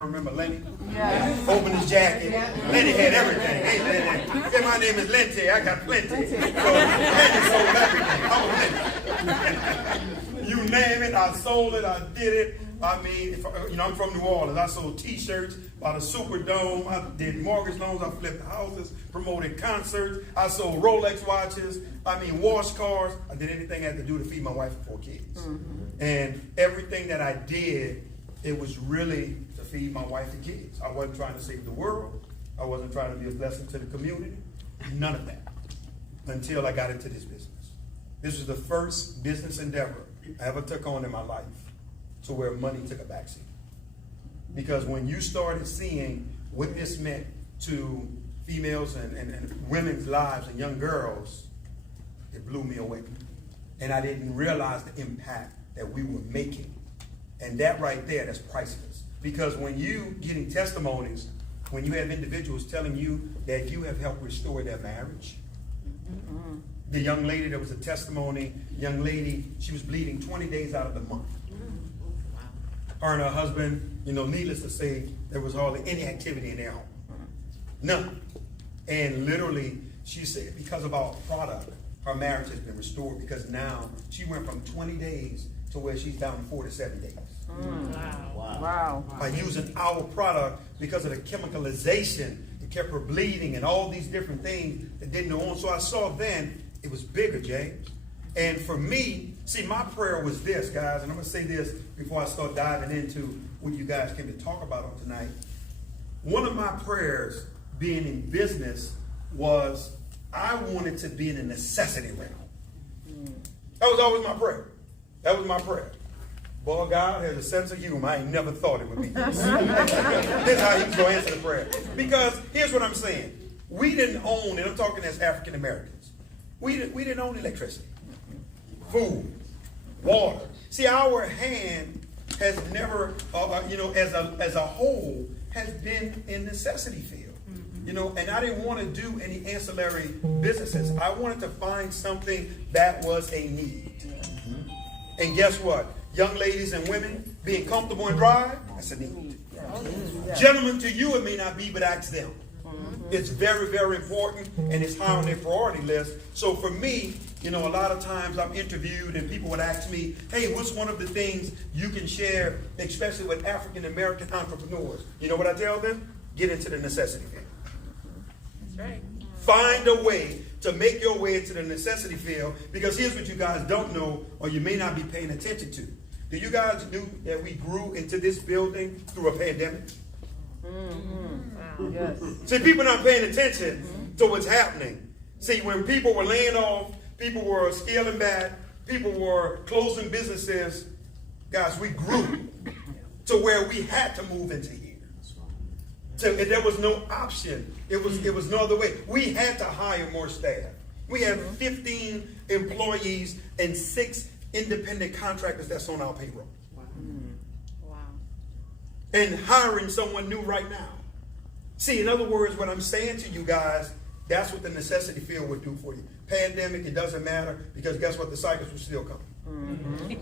Remember Lenny? Yes. Opened his jacket. Lenny had everything. Hey, Lenny. Say, my name is Lenty. I got plenty. So Lenny sold everything. You name it, I sold it, I did it. I mean, I'm from New Orleans. I sold T-shirts by the Superdome. I did mortgage loans. I flipped houses, promoted concerts. I sold Rolex watches. I mean, wash cars. I did anything I had to do to feed my wife and 4 kids. Mm-hmm. And everything that I did, it was really to feed my wife and kids. I wasn't trying to save the world. I wasn't trying to be a blessing to the community. None of that. Until I got into this business. This was the first business endeavor I ever took on in my life to where money took a backseat. Because when you started seeing what this meant to females and women's lives and young girls, it blew me away. And I didn't realize the impact that we were making. And that right there, that's priceless. Because when you getting testimonies, when you have individuals telling you that you have helped restore their marriage. Mm-hmm. The young lady, there was a testimony, young lady, she was bleeding 20 days out of the month. Mm-hmm. Her and her husband, needless to say, there was hardly any activity in their home. None. And literally, she said, because of our product, her marriage has been restored because now she went from 20 days to where she's down 4 to 7 days. Mm. Wow. By using our product, because of the chemicalization, it kept her bleeding and all these different things that didn't go on. So I saw then it was bigger, James. And for me, see, my prayer was this, guys, and I'm going to say this before I start diving into what you guys came to talk about on tonight. One of my prayers being in business was I wanted to be in a necessity realm. That was always my prayer. That was my prayer. Boy, God has a sense of humor. I ain't never thought it would be this. This is how he was going to answer the prayer. Because here's what I'm saying. We didn't own, and I'm talking as African Americans, we didn't own electricity, food, water. See, our hand has never, as a whole, has been in necessity field. And I didn't want to do any ancillary businesses. I wanted to find something that was a need. And guess what? Young ladies and women being comfortable and dry, that's a need. Gentlemen, to you it may not be, but ask them. It's very, very important, and it's high on their priority list. So for me, a lot of times I'm interviewed and people would ask me, hey, what's one of the things you can share, especially with African American entrepreneurs? You know what I tell them? Get into the necessity field. That's right. Find a way to make your way into the necessity field, because here's what you guys don't know, or you may not be paying attention to. Do you guys know that we grew into this building through a pandemic? Mm-hmm. Yes. See, people not paying attention to what's happening. See, when people were laying off, people were scaling back, people were closing businesses, guys, we grew to where we had to move into here. So there was no option. It was no other way. We had to hire more staff. We have 15 employees and 6 independent contractors that's on our payroll. Wow. And hiring someone new right now. See, in other words, what I'm saying to you guys, that's what the necessity field would do for you. Pandemic, it doesn't matter, because guess what? The cycles will still come. Mm-hmm.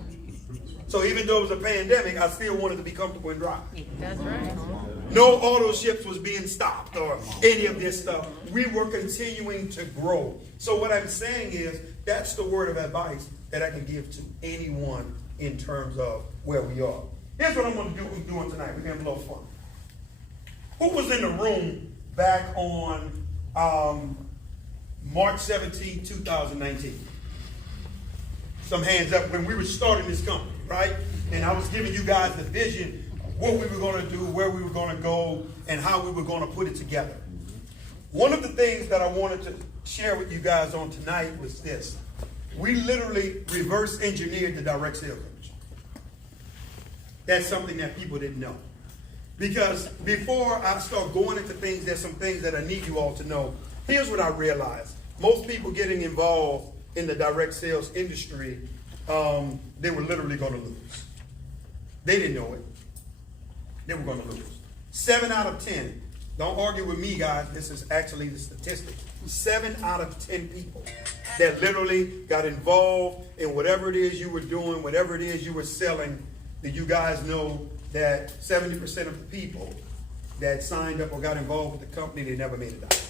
So even though it was a pandemic, I still wanted to be comfortable and dry. That's right. No auto ships was being stopped or any of this stuff. We were continuing to grow. So what I'm saying is, that's the word of advice that I can give to anyone in terms of where we are. Here's what I'm going to do. We're doing tonight. We're going to have a little fun. Who was in the room back on March 17, 2019? Some hands up when we were starting this company, right? And I was giving you guys the vision, what we were going to do, where we were going to go, and how we were going to put it together. One of the things that I wanted to share with you guys on tonight was this. We literally reverse engineered the direct sales industry. That's something that people didn't know. Because before I start going into things, there's some things that I need you all to know. Here's what I realized. Most people getting involved in the direct sales industry, they were literally going to lose. They didn't know it. They were going to lose. 7 out of 10. Don't argue with me, guys. This is actually the statistic. 7 out of 10 people that literally got involved in whatever it is you were doing, whatever it is you were selling, do you guys know that 70% of the people that signed up or got involved with the company, they never made a dollar?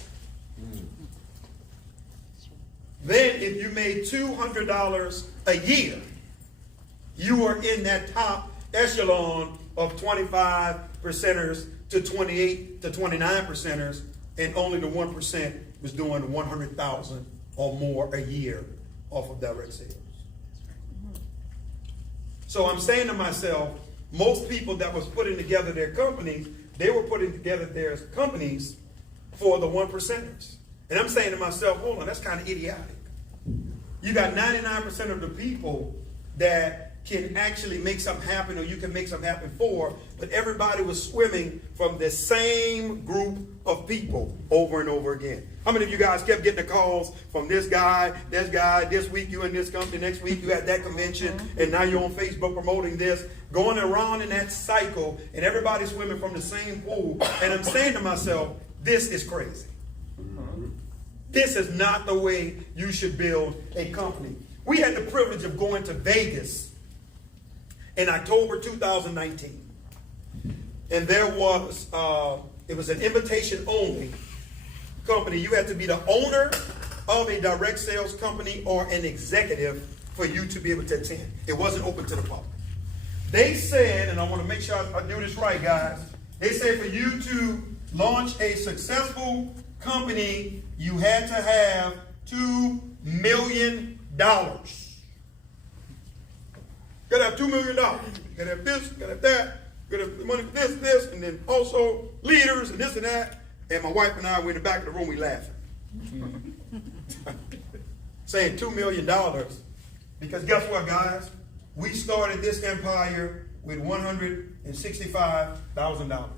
Then if you made $200 a year, you are in that top echelon of 25 percenters to 28 to 29 percenters, and only the 1% was doing 100,000 or more a year off of direct sales. So I'm saying to myself, most people that was putting together their companies, they were putting together their companies for the 1%ers. And I'm saying to myself, hold on, that's kind of idiotic. You got 99% of the people that can actually make something happen, or you can make something happen for, but everybody was swimming from the same group of people over and over again. How many of you guys kept getting the calls from this guy, this week you in this company, next week you at that convention, and now you're on Facebook promoting this, going around in that cycle, and everybody's swimming from the same pool. And I'm saying to myself, this is crazy. This is not the way you should build a company. We had the privilege of going to Vegas in October 2019. And there was, it was an invitation only company. You had to be the owner of a direct sales company or an executive for you to be able to attend. It wasn't open to the public. They said, and I want to make sure I do this right, guys. They said for you to launch a successful company, you had to have $2 million. Gotta have $2 million. Gotta have this, gotta have that, gotta have money for this, and then also leaders and this and that. And my wife and I were in the back of the room, we laughing. Saying $2 million. Because guess what, guys? We started this empire with $165,000.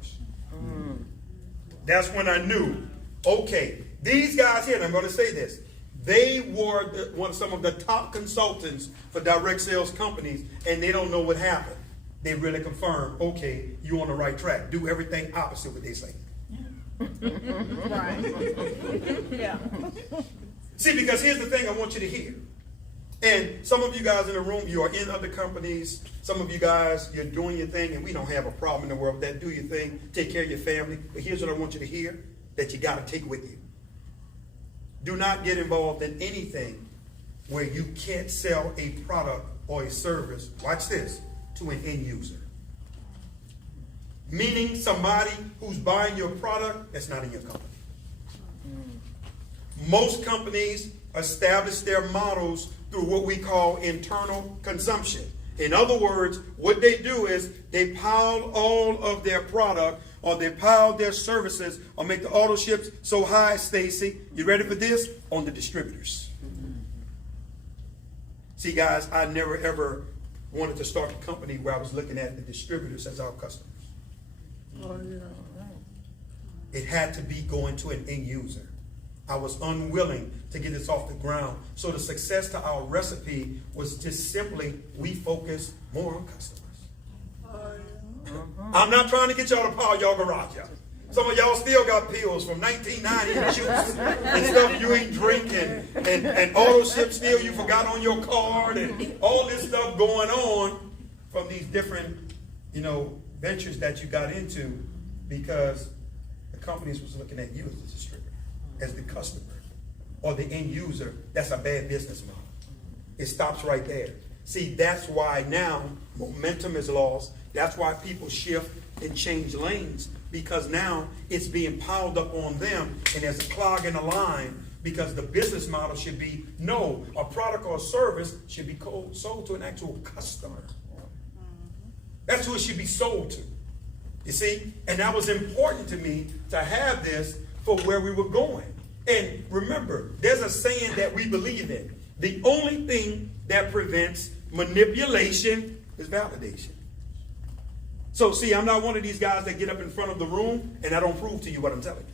That's when I knew, okay, these guys here, and I'm going to say this, they were some of the top consultants for direct sales companies, and they don't know what happened. They really confirmed, okay, you're on the right track. Do everything opposite what they say. Right. Yeah. See, because here's the thing I want you to hear. And some of you guys in the room, you are in other companies. Some of you guys, you're doing your thing, and we don't have a problem in the world with that. Do your thing. Take care of your family. But here's what I want you to hear that you got to take with you. Do not get involved in anything where you can't sell a product or a service, watch this, to an end user. Meaning somebody who's buying your product that's not in your company. Most companies establish their models through what we call internal consumption. In other words, what they do is they pile all of their product, or they pile their services, or make the auto ships so high, Stacy, you ready for this? On the distributors. See, guys, I never ever wanted to start a company where I was looking at the distributors as our customers. It had to be going to an end user. I was unwilling to get this off the ground. So the success to our recipe was just simply, we focus more on customers. I'm not trying to get y'all to power y'all garage out. Some of y'all still got pills from 1990 and juice and stuff you ain't drinking, and auto ship still you forgot on your card, and all this stuff going on from these different, ventures that you got into, because the companies was looking at you as the distributor, as the customer, or the end user. That's a bad business model. It stops right there. See, that's why now momentum is lost. That's why people shift and change lanes, because now it's being piled up on them, and there's a clog in the line, because the business model should be, no, a product or a service should be sold to an actual customer. That's who it should be sold to. You see? And that was important to me to have this for where we were going. And remember, there's a saying that we believe in. The only thing that prevents manipulation is validation. So see, I'm not one of these guys that get up in front of the room and I don't prove to you what I'm telling you.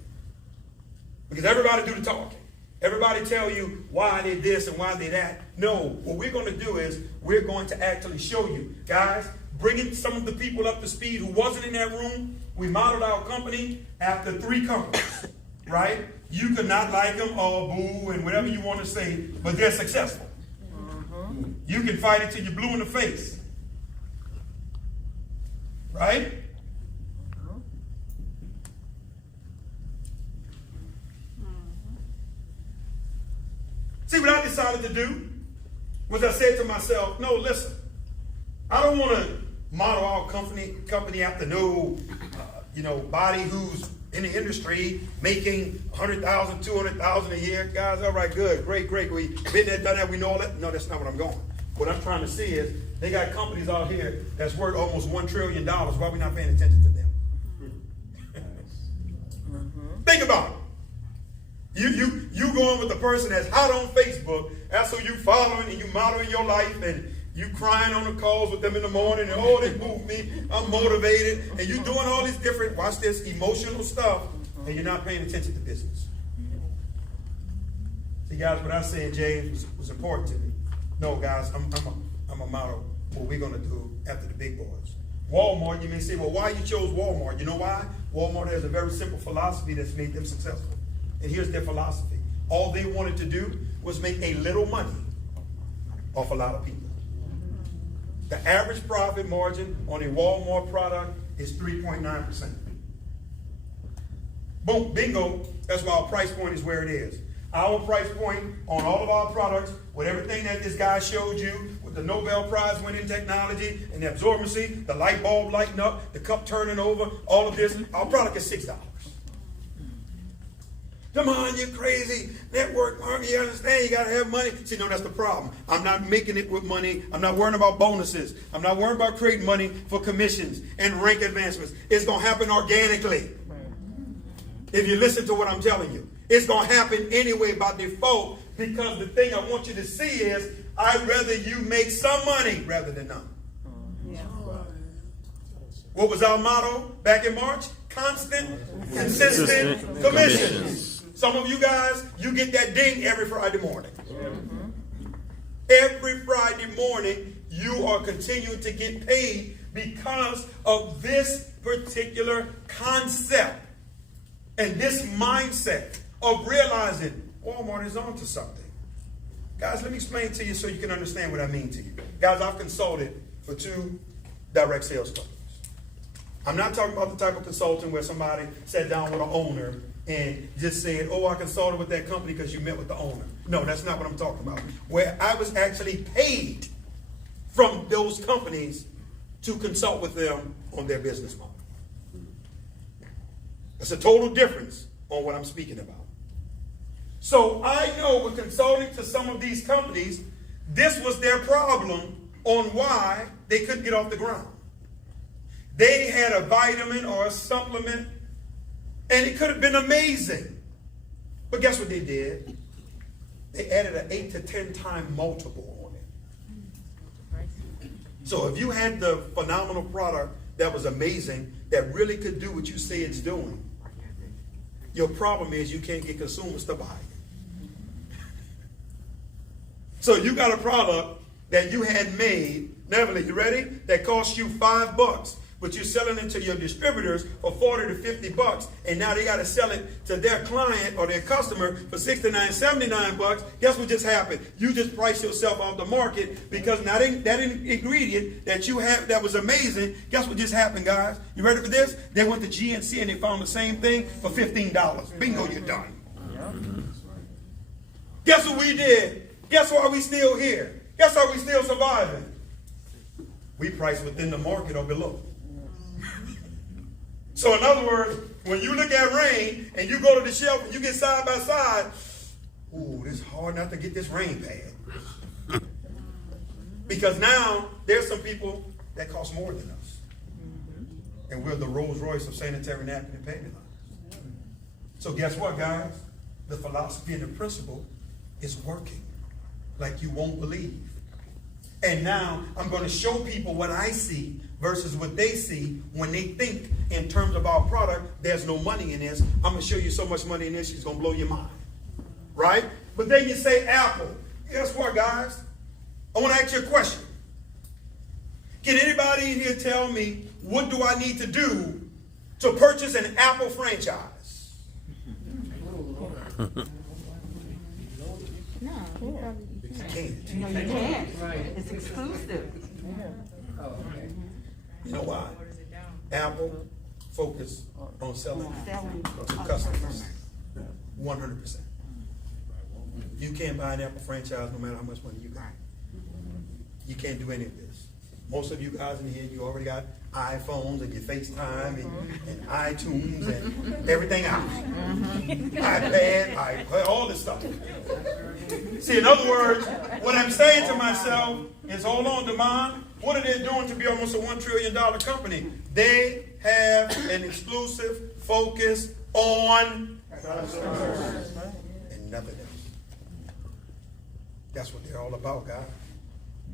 Because everybody do the talking. Everybody tell you why they this and why they that. No, what we're going to do is we're going to actually show you. Guys, bringing some of the people up to speed who wasn't in that room, we modeled our company after 3 companies, right? You could not like them or boo and whatever you want to say, but they're successful. You can fight it till you're blue in the face. Right? See, what I decided to do was I said to myself, no, listen, I don't want to model our company after no, body who's in the industry making 100,000, 200,000 a year. Guys, all right, good, great. We been there, done that, we know all that. No, that's not what I'm going. What I'm trying to see is they got companies out here that's worth almost $1 trillion. Why are we not paying attention to them? Think about it. You going with the person that's hot on Facebook. That's who you following and you modeling your life, and you crying on the calls with them in the morning, and oh, they moved me, I'm motivated, and you doing all these different, watch this, emotional stuff, and you're not paying attention to business. See, guys, what I said, James, was important to me. No, guys, I'm a model what we're going to do after the big boys. Walmart, you may say, well, why you chose Walmart? You know why? Walmart has a very simple philosophy that's made them successful. And here's their philosophy. All they wanted to do was make a little money off a lot of people. The average profit margin on a Walmart product is 3.9%. Boom, bingo, that's why our price point is where it is. Our price point on all of our products, with everything that this guy showed you, with the Nobel Prize winning technology and the absorbency, the light bulb lighting up, the cup turning over, all of this, our product is $6. Come on, you crazy network marketing, you understand, you got to have money. See, no, that's the problem. I'm not making it with money. I'm not worrying about bonuses. I'm not worrying about creating money for commissions and rank advancements. It's going to happen organically. If you listen to what I'm telling you, it's going to happen anyway by default, because the thing I want you to see is I'd rather you make some money rather than none. Yeah. What was our motto back in March? Constant, consistent commissions. Some of you guys, you get that ding every Friday morning. Every Friday morning, you are continuing to get paid because of this particular concept and this mindset of realizing Walmart is onto something. Guys, let me explain to you so you can understand what I mean to you. Guys, I've consulted for 2 direct sales companies. I'm not talking about the type of consulting where somebody sat down with an owner and just said, oh, I consulted with that company because you met with the owner. No, that's not what I'm talking about. Where I was actually paid from those companies to consult with them on their business model. That's a total difference on what I'm speaking about. So I know with consulting to some of these companies, this was their problem on why they couldn't get off the ground. They had a vitamin or a supplement, and it could have been amazing. But guess what they did? They added an 8 to 10 time multiple on it. So if you had the phenomenal product that was amazing, that really could do what you say it's doing, your problem is you can't get consumers to buy it. So you got a product that you had made, Neverly, you ready? That cost you $5. But you're selling it to your distributors for $40 to $50, and now they got to sell it to their client or their customer for $69, $79. Guess what just happened? You just priced yourself off the market because now that ingredient that you have that was amazing. Guess what just happened, guys? You ready for this? They went to GNC and they found the same thing for $15. Bingo, you're done. Guess what we did? Guess why we still here? Guess why we still surviving? We priced within the market or below. So in other words, when you look at Reign and you go to the shelf and you get side by side, ooh, it's hard not to get this Reign pad. Because now there's some people that cost more than us. And we're the Rolls Royce of sanitary napkin and panty liners. So guess what, guys? The philosophy and the principle is working like you won't believe. And now I'm going to show people what I see versus what they see when they think in terms of our product. There's no money in this. I'm going to show you so much money in this, it's going to blow your mind. Right? But then you say Apple. Guess what, guys? I want to ask you a question. Can anybody in here tell me what do I need to do to purchase an Apple franchise? No, you can't. It's exclusive. You know why? Apple focus on selling to customers. 100%. You can't buy an Apple franchise no matter how much money you got. You can't do any of this. Most of you guys in here, you already got iPhones and your FaceTime and iTunes and everything else. iPad, all this stuff. See, in other words, what I'm saying to myself is, hold on, Demond, what are they doing to be almost a $1 trillion company? They have an exclusive focus on customers and nothing else. That's what they're all about, guys.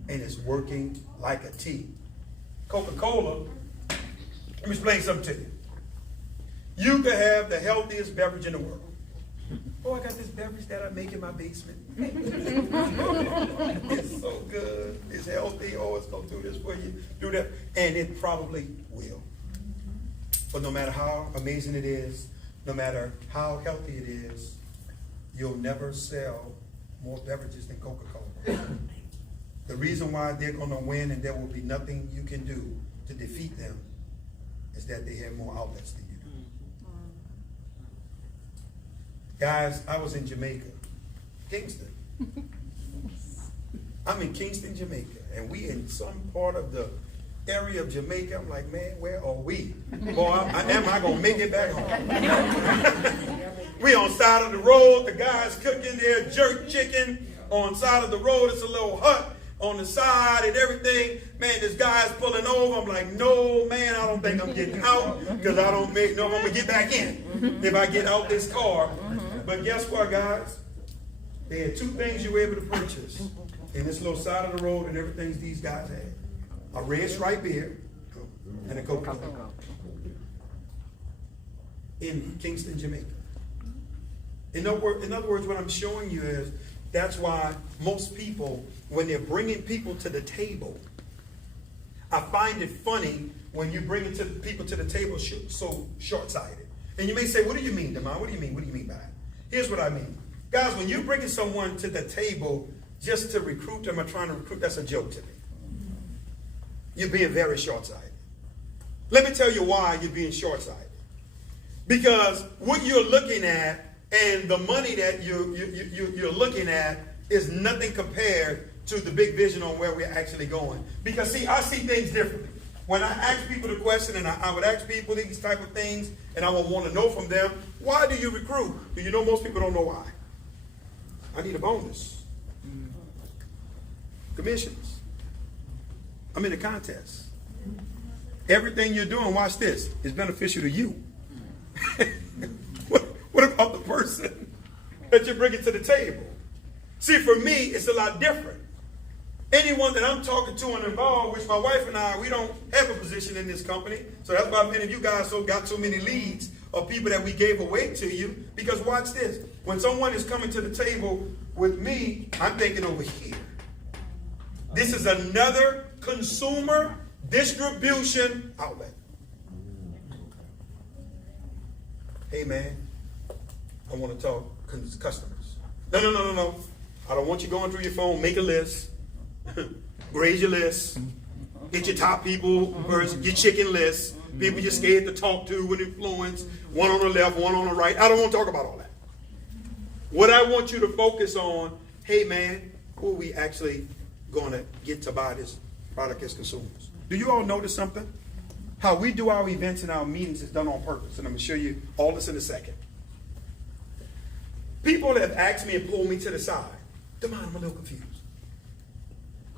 And it's working like a T. Coca-Cola, let me explain something to you. You could have the healthiest beverage in the world. Oh, I got this beverage that I make in my basement. It's so good. It's healthy. Oh, it's going to do this for you. Do that. And it probably will. But no matter how amazing it is, no matter how healthy it is, you'll never sell more beverages than Coca-Cola. The reason why they're going to win and there will be nothing you can do to defeat them is that they have more outlets than you do. Guys, I was in Jamaica, Kingston. I'm in Kingston, Jamaica, and we in some part of the area of Jamaica. I'm like, man, where are we? Boy, am I going to make it back home? We on side of the road. The guys cooking their jerk chicken on side of the road. It's a little hut on the side and everything. Man, this guy's pulling over. I'm like, no, man, I don't think I'm getting out because I don't make no, I'm going to get back in if I get out this car. But guess what, guys? They had two things you were able to purchase in this little side of the road and everything these guys had. A red stripe beer and a Coca-Cola. In Kingston, Jamaica. In other words, what I'm showing you is that's why most people, when they're bringing people to the table, I find it funny when you bring people to the table so short-sighted. And you may say, what do you mean, Demond? What do you mean? What do you mean by it? Here's what I mean. Guys, when you're bringing someone to the table just to recruit them or trying to recruit, that's a joke to me. You're being very short-sighted. Let me tell you why you're being short-sighted. Because what you're looking at and the money that you're looking at is nothing compared to the big vision on where we're actually going. Because, see, I see things differently. When I ask people the question, and I would ask people these type of things, and I would want to know from them, why do you recruit? Do you know most people don't know why? I need a bonus. Commissions. I'm in a contest. Everything you're doing, watch this, is beneficial to you. What about the person that you're bringing to the table? See, for me, it's a lot different. Anyone that I'm talking to and involved, which my wife and I, we don't have a position in this company. So that's why many of you guys got so many leads of people that we gave away to you. Because watch this. When someone is coming to the table with me, I'm thinking over here. This is another consumer distribution outlet. Hey, man, I want to talk customers. No. I don't want you going through your phone. Make a list. Grade your list. Get your top people first. Your chicken list. People you're scared to talk to and influence. One on the left, one on the right. I don't want to talk about all that. What I want you to focus on, hey, man, who are we actually going to get to buy this product as consumers? Do you all notice something? How we do our events and our meetings is done on purpose. And I'm going to show you all this in a second. People have asked me and pulled me to the side. Demond, I'm a little confused.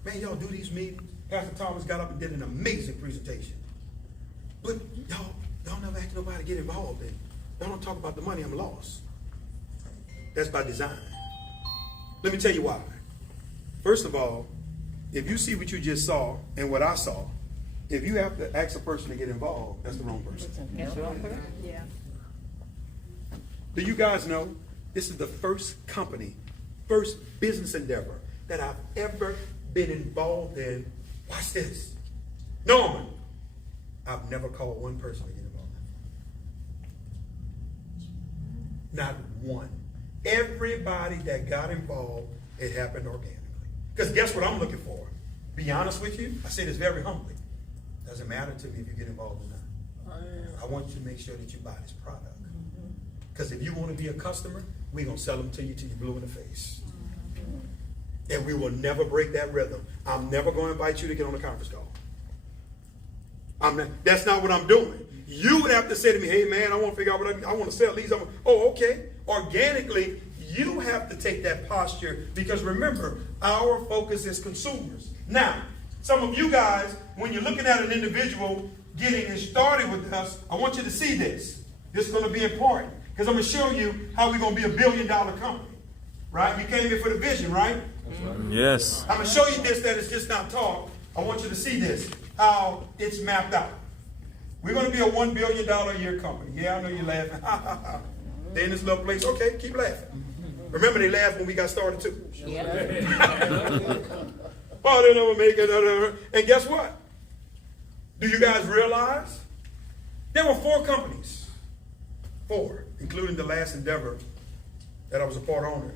Man, y'all do these meetings. Pastor Thomas got up and did an amazing presentation. But y'all never ask nobody to get involved in. Y'all don't talk about the money. I'm lost. That's by design. Let me tell you why. First of all, if you see what you just saw and what I saw, if you have to ask a person to get involved, that's the wrong person. Yeah. Do you guys know this is the first company, first business endeavor that I've ever been involved in? Watch this. Norman, I've never called one person to get involved. Not one. Everybody that got involved, it happened organically. Because guess what I'm looking for? Be honest with you, I say this very humbly. Doesn't matter to me if you get involved or not. I want you to make sure that you buy this product. Because if you want to be a customer, we're going to sell them to you till you're blue in the face. And we will never break that rhythm. I'm never going to invite you to get on a conference call. That's not what I'm doing. You would have to say to me, hey man, I want to figure out what I want to sell these. Oh, okay. Organically, you have to take that posture, because remember, our focus is consumers. Now, some of you guys, when you're looking at an individual getting started with us, I want you to see this. This is going to be important, because I'm going to show you how we're going to be $1 billion company. Right? You came here for the vision, right? Yes. I'm going to show you this, that it's just not talk. I want you to see this, how it's mapped out. We're going to be a $1 billion a year company. Yeah, I know you're laughing. They're in this little place. Okay, keep laughing. Remember, they laughed when we got started too. Yeah. Oh, they never make it. And guess what? Do you guys realize there were 4 companies, 4, including the last endeavor that I was a part owner.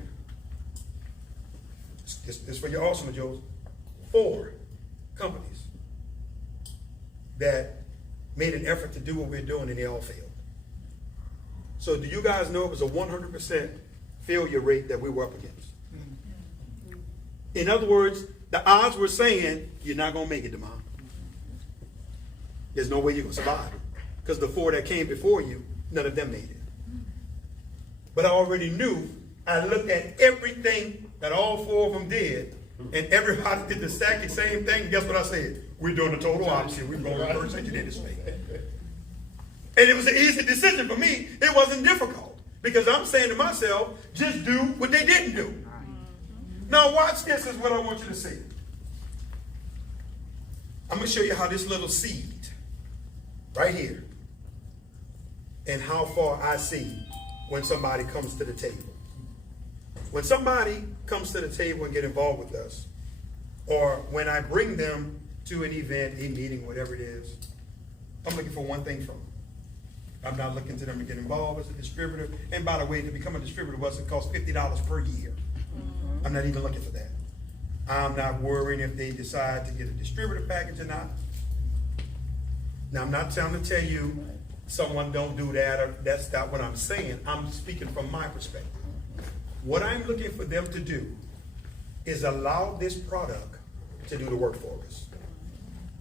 This for your awesome, Joes. 4 companies that made an effort to do what we're doing, and they all failed. So do you guys know it was a 100% failure rate that we were up against? In other words, the odds were saying, you're not going to make it, Demond. There's no way you're going to survive. Because the 4 that came before you, none of them made it. But I already knew. I looked at everything that all 4 of them did, and everybody did the exact same thing. Guess what I said? We're doing the total opposite. We're going reverse engineer this thing. And it was an easy decision for me. It wasn't difficult, because I'm saying to myself, just do what they didn't do. Now watch this, is what I want you to see. I'm going to show you how this little seed right here, and how far I see when somebody comes to the table. When somebody comes to the table and get involved with us, or when I bring them to an event, a meeting, whatever it is, I'm looking for one thing from them. I'm not looking to them to get involved as a distributor. And by the way, to become a distributor it costs $50 per year. I'm not even looking for that. I'm not worrying if they decide to get a distributor package or not. Now, I'm not trying to tell you someone don't do that, or that's not what I'm saying. I'm speaking from my perspective. What I'm looking for them to do is allow this product to do the work for us.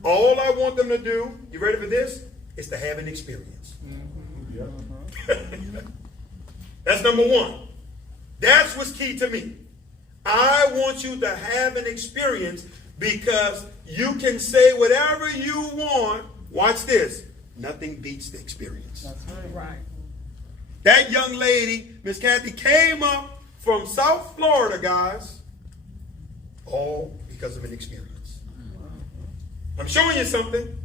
All I want them to do, you ready for this, is to have an experience. That's number 1. That's what's key to me. I want you to have an experience, because you can say whatever you want. Watch this. Nothing beats the experience. That's right. That young lady, Miss Kathy, came up from South Florida, guys, all because of an experience. I'm showing you something.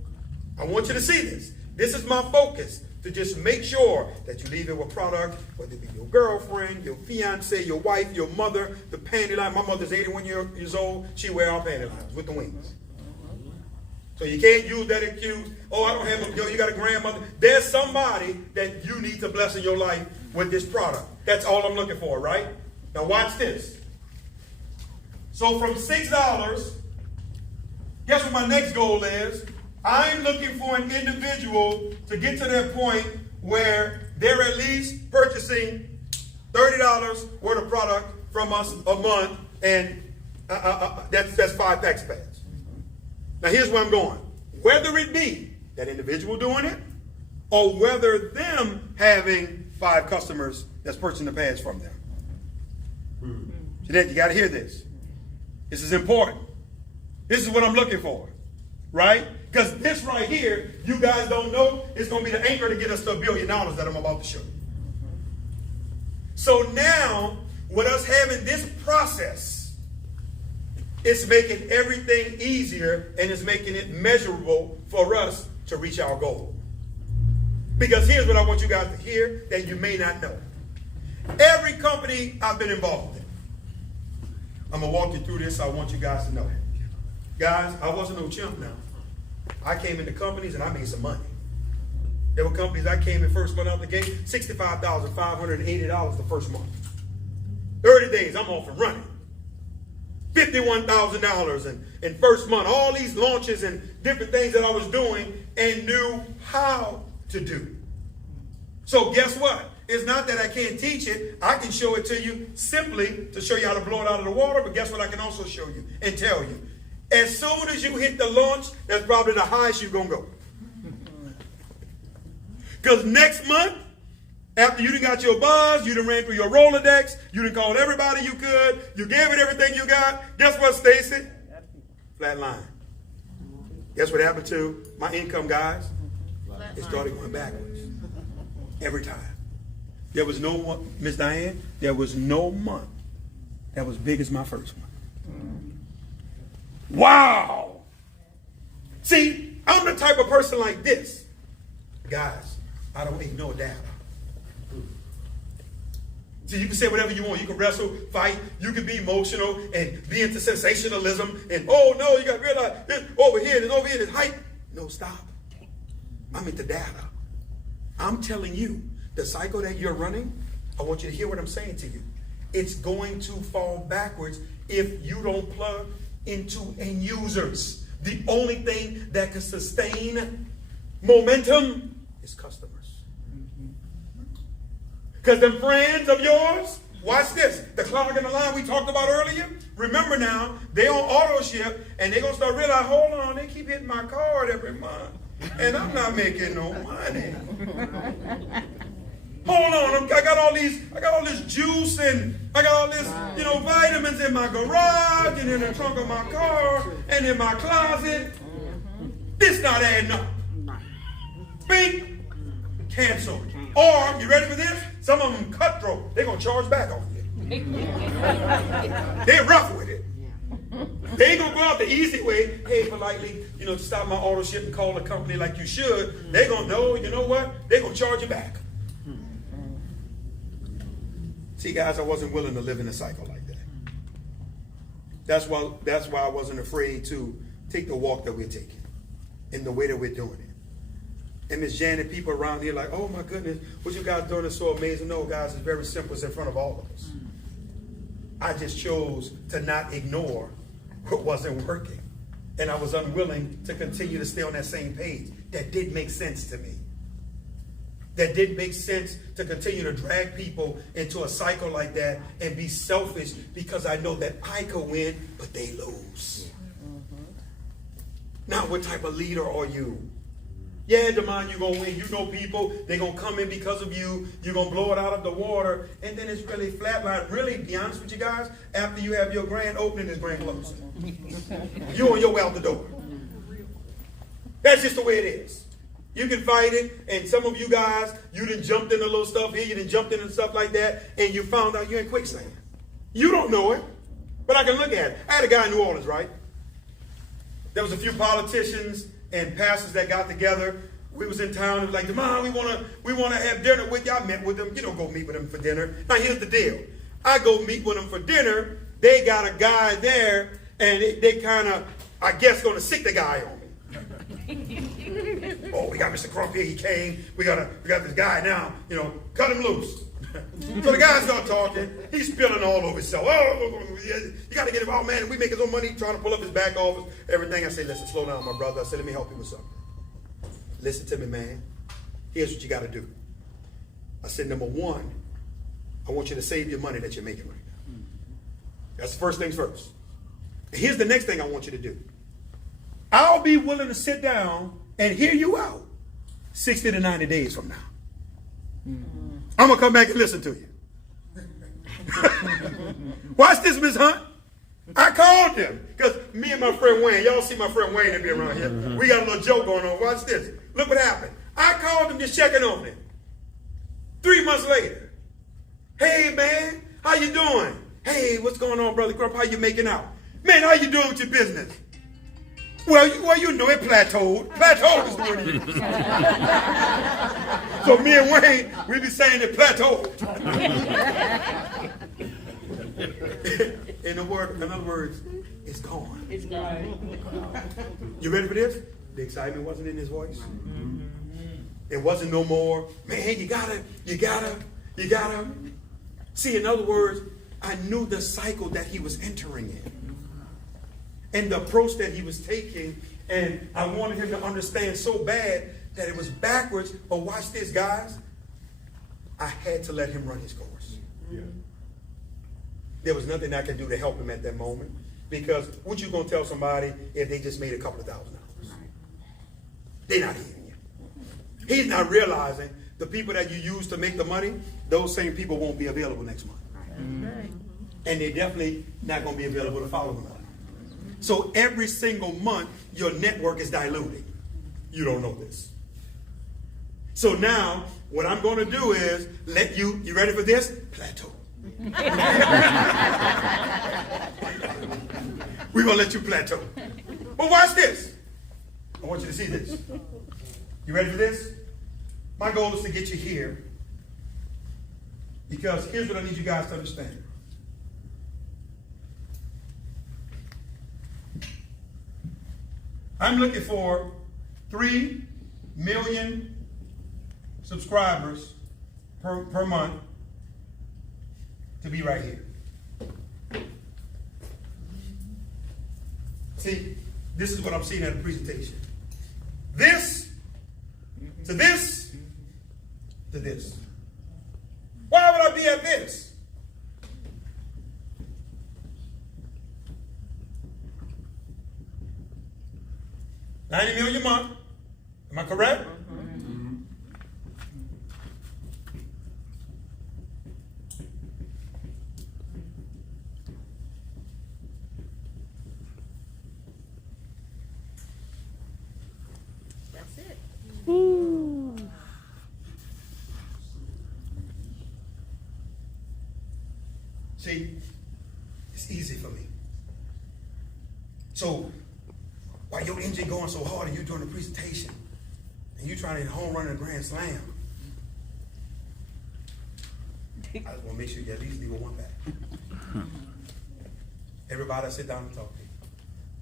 I want you to see this. This is my focus, to just make sure that you leave it with product, whether it be your girlfriend, your fiance, your wife, your mother, the panty line. My mother's 81 years old. She wear our panty lines with the wings. So you can't use that excuse. Oh, I don't have you got a grandmother. There's somebody that you need to bless in your life with this product. That's all I'm looking for, right? Now watch this. So from $6, guess what my next goal is? I'm looking for an individual to get to that point where they're at least purchasing $30 worth of product from us a month, and that's 5 tax pads. Now here's where I'm going. Whether it be that individual doing it, or whether them having 5 customers that's purchasing the pads from them. Jeanette, you got to hear this. This is important. This is what I'm looking for, right? Because this right here, you guys don't know, it's going to be the anchor to get us to $1 billion that I'm about to show you. So now, with us having this process, it's making everything easier, and it's making it measurable for us to reach our goal. Because here's what I want you guys to hear that you may not know. Every company I've been involved in, I'm going to walk you through this. I want you guys to know. Guys, I wasn't no chimp now. I came into companies and I made some money. There were companies I came in first month out the gate, $65,580 the first month. 30 days, I'm off and running. $51,000 in first month. All these launches and different things that I was doing, and knew how to do. So guess what? It's not that I can't teach it. I can show it to you simply to show you how to blow it out of the water. But guess what I can also show you and tell you? As soon as you hit the launch, that's probably the highest you're going to go. Because next month, after you done got your buzz, you done ran through your Rolodex, you done called everybody you could, you gave it everything you got, guess what, Stacy? Flat line. Guess what happened to my income, guys? It started going backwards. Every time. There was no one, Miss Diane, there was no month that was big as my first one. Wow! See, I'm the type of person like this. Guys, I don't ignore data. See, you can say whatever you want. You can wrestle, fight. You can be emotional and be into sensationalism. And, oh, no, you got to realize this over here, this over here, this hype. No, stop. I'm into data. I'm telling you, the cycle that you're running, I want you to hear what I'm saying to you. It's going to fall backwards if you don't plug into end users. The only thing that can sustain momentum is customers. Because them friends of yours, watch this, the clog in the line we talked about earlier, remember now, they on auto ship, and they're going to start realizing, hold on, they keep hitting my card every month, and I'm not making no money. Hold on, I got all this juice, and I got all this, vitamins in my garage, and in the trunk of my car, and in my closet. This not adding up. Bing, cancel. Or, you ready for this? Some of them cutthroat. They're going to charge back on you. They're rough with it. They ain't going to go out the easy way. Hey, politely, to stop my auto ship and call the company like you should. They're going to know, you know what? They're going to charge you back. See, guys, I wasn't willing to live in a cycle like that. That's why I wasn't afraid to take the walk that we're taking in the way that we're doing it. And Miss Janet, people around here like, oh my goodness, what you guys doing is so amazing. No, guys, it's very simple. It's in front of all of us. I just chose to not ignore what wasn't working. And I was unwilling to continue to stay on that same page. That did make sense to me. That didn't make sense to continue to drag people into a cycle like that and be selfish because I know that I could win, but they lose. Now, what type of leader are you? Yeah, Demond, you're going to win. You know people. They're going to come in because of you. You're going to blow it out of the water. And then it's really flatline. Really, be honest with you guys, after you have your grand opening, it's grand closing. You're on your way out the door. That's just the way it is. You can fight it, and some of you guys, you done jumped into little stuff here, you done jumped into stuff like that, and you found out you're in quicksand. You don't know it, but I can look at it. I had a guy in New Orleans, right? There was a few politicians and pastors that got together. We was in town and was like, Demond, we wanna have dinner with you. I met with them. You don't go meet with them for dinner. Now here's the deal. I go meet with them for dinner. They got a guy there, and they kind of, I guess, gonna sick the guy on me. Oh, we got Mr. Crump here. He came. We got this guy now. Cut him loose. So the guy started talking. He's spilling all over himself. Oh, you got to get him out, man. We make his own money trying to pull up his back office, everything. I say, listen, slow down, my brother. I said, let me help you with something. Listen to me, man. Here's what you got to do. I said, number one, I want you to save your money that you're making right now. That's the first things first. And here's the next thing I want you to do. I'll be willing to sit down and hear you out 60 to 90 days from now. I'm going to come back and listen to you. Watch this, Miss Hunt. I called him because me and my friend Wayne, y'all see my friend Wayne that be around here. We got a little joke going on. Watch this. Look what happened. I called him just checking on him. 3 months later. Hey, man, how you doing? Hey, what's going on, Brother Crump? How you making out? Man, how you doing with your business? Well, you know it plateaued. Plateaued is what it is. So me and Wayne, we be saying it plateaued. In other words, it's gone. It's gone. You ready for this? The excitement wasn't in his voice. It wasn't no more, man, you gotta. See, in other words, I knew the cycle that he was entering in. And the approach that he was taking, and I wanted him to understand so bad that it was backwards. But watch this, guys. I had to let him run his course. Yeah. There was nothing I could do to help him at that moment. Because what you going to tell somebody if they just made a couple of $1,000? They're not hearing you. He's not realizing the people that you use to make the money, those same people won't be available next month. And they're definitely not going to be available the following month. So every single month, your network is diluting. You don't know this. So now, what I'm going to do is let you ready for this? Plateau. We're going to let you plateau. But watch this. I want you to see this. You ready for this? My goal is to get you here. Because here's what I need you guys to understand. I'm looking for 3 million subscribers per month to be right here. See, this is what I'm seeing at the presentation. This to this to this. Why would I be at this? $90 million a month. Am I correct? That's it. See, it's easy for me. So, while your engine going so hard and you doing a presentation, and you trying to hit a home run and a grand slam, I just want to make sure you at least leave one back. Everybody sit down and talk to you.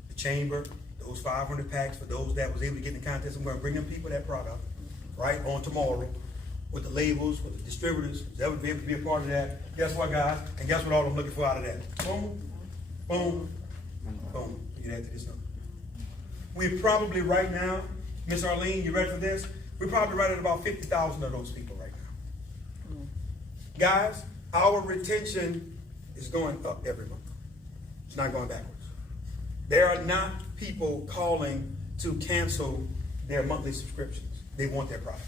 The chamber, those 500 packs for those that was able to get in the contest, I'm going to bring them people that product, right, on tomorrow, with the labels, with the distributors, that would be able to be a part of that. Guess what, guys? And guess what all I'm looking for out of that? Boom, boom, boom. You add to this number. We're probably right now, Miss Arlene, you ready for this? We're probably right at about 50,000 of those people right now. Guys, our retention is going up every month. It's not going backwards. There are not people calling to cancel their monthly subscriptions. They want their product.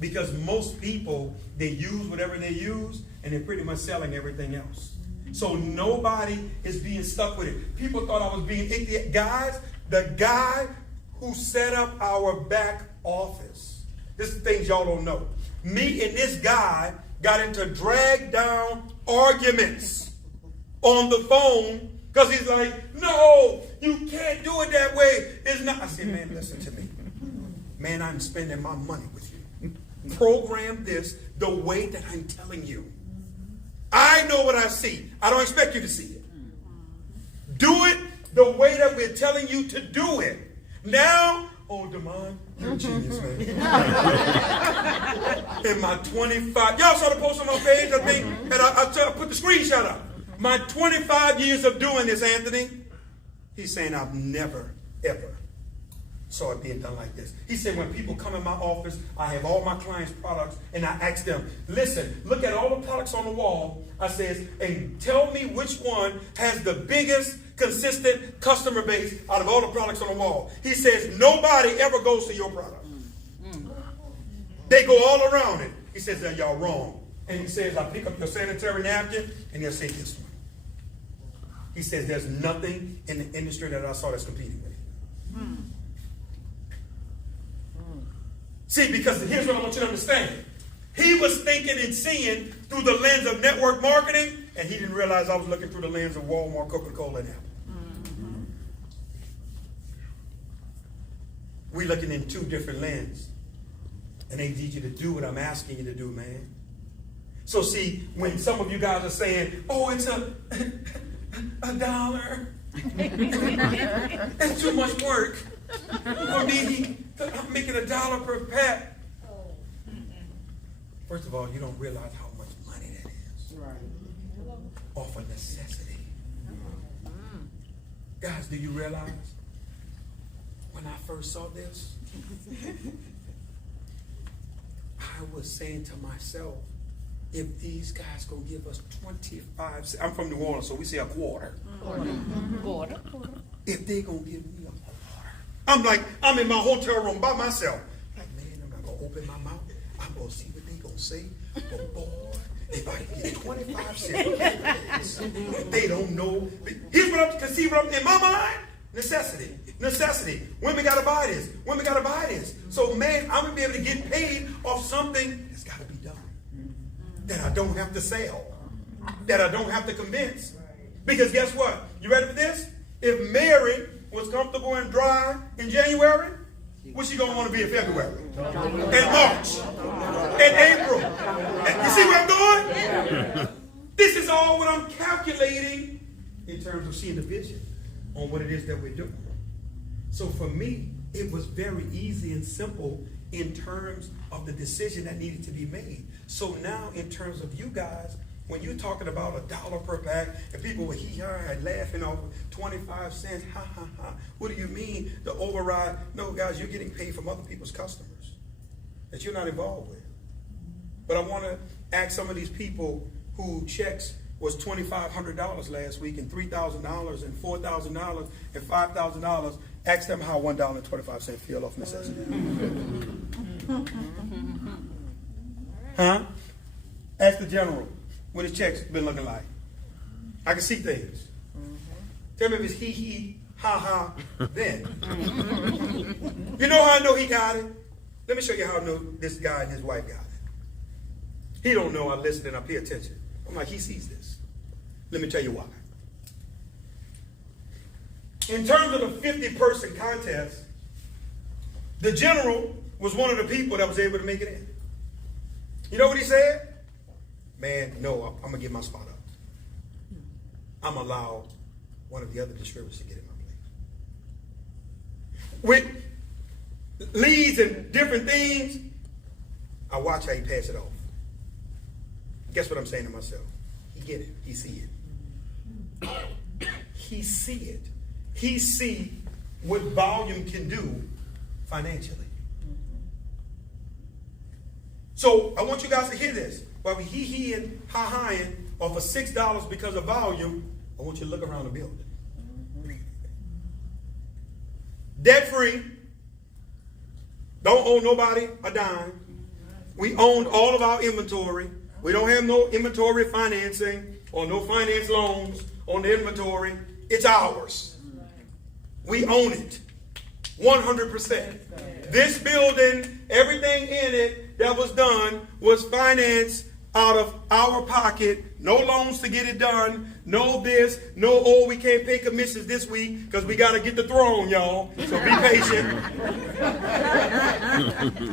Because most people, they use whatever they use, and they're pretty much selling everything else. So nobody is being stuck with it. People thought I was being icky. Guys, the guy who set up our back office, this is things y'all don't know. Me and this guy got into drag down arguments on the phone because he's like, no, you can't do it that way. It's not. I said, man, listen to me. Man, I'm spending my money with you. Program this the way that I'm telling you. I know what I see. I don't expect you to see it. Do it the way that we're telling you to do it. Now, oh, Demond, you're a genius, man. In my 25, y'all saw the post on my page, I think, and I put the screenshot up. My 25 years of doing this, Anthony, he's saying I've never, ever saw it being done like this. He said, when people come in my office, I have all my clients' products, and I ask them, listen, look at all the products on the wall. I says, and tell me which one has the biggest consistent customer base out of all the products on the wall. He says, nobody ever goes to your product. They go all around it. He says, that y'all wrong. And he says, I pick up your sanitary napkin, and they'll say this one. He says, there's nothing in the industry that I saw that's competing with it. See, because here's what I want you to understand. He was thinking and seeing through the lens of network marketing, and he didn't realize I was looking through the lens of Walmart, Coca-Cola, and Apple. We're looking in two different lenses. And they need you to do what I'm asking you to do, man. So see, when some of you guys are saying, oh, it's $1. It's too much work for me. I'm making $1 per pack. First of all, you don't realize how much money that is. Right. Off of necessity. Guys, do you realize when I first saw this, I was saying to myself, if these guys gonna give us 25 cents, I'm from New Orleans, so we say a quarter. Quarter. If they gonna give me a quarter, I'm like, I'm in my hotel room by myself. Like, man, I'm not gonna open my mouth. I'm gonna see what they gonna say. But boy, if I can get 25 cents, they don't know. Here's what I'm to see what I'm in my mind. Necessity. Women gotta buy this. Women gotta buy this. So man, I'm gonna be able to get paid off something that's gotta be done. That I don't have to sell. That I don't have to convince. Because guess what? You ready for this? If Mary was comfortable and dry in January, what's she gonna want to be in February? And March? And April? You see where I'm going? This is all what I'm calculating in terms of seeing the vision on what it is that we're doing. So for me, it was very easy and simple in terms of the decision that needed to be made. So now in terms of you guys, when you're talking about $1 per pack and people were and laughing over 25 cents, ha ha ha, what do you mean the override? No guys, you're getting paid from other people's customers that you're not involved with. But I want to ask some of these people who checks was $2,500 last week and $3,000 and $4,000 and $5,000. Ask them how $1.25 feel off necessity. Huh? Ask the general what his check's been looking like. I can see things. Tell me if it's he, ha, ha, then. You know how I know he got it? Let me show you how I know this guy and his wife got it. He don't know I listen and I pay attention. I'm like, he sees this. Let me tell you why. In terms of the 50-person contest, the general was one of the people that was able to make it in. You know what he said? Man, no, I'm going to give my spot up. I'm going to allow one of the other distributors to get in my place. With leads and different things, I watch how he pass it off. Guess what I'm saying to myself? He get it. He see it. He see it. He see what volume can do financially. So I want you guys to hear this. While we he and ha-haing off of $6 because of volume, I want you to look around the building. Debt free. Don't owe nobody a dime. We own all of our inventory. We don't have no inventory financing or no finance loans on the inventory. It's ours. We own it. 100%. This building, everything in it that was done was financed out of our pocket. No loans to get it done. No this. No, oh, we can't pay commissions this week because we got to get the throne, y'all. So be patient.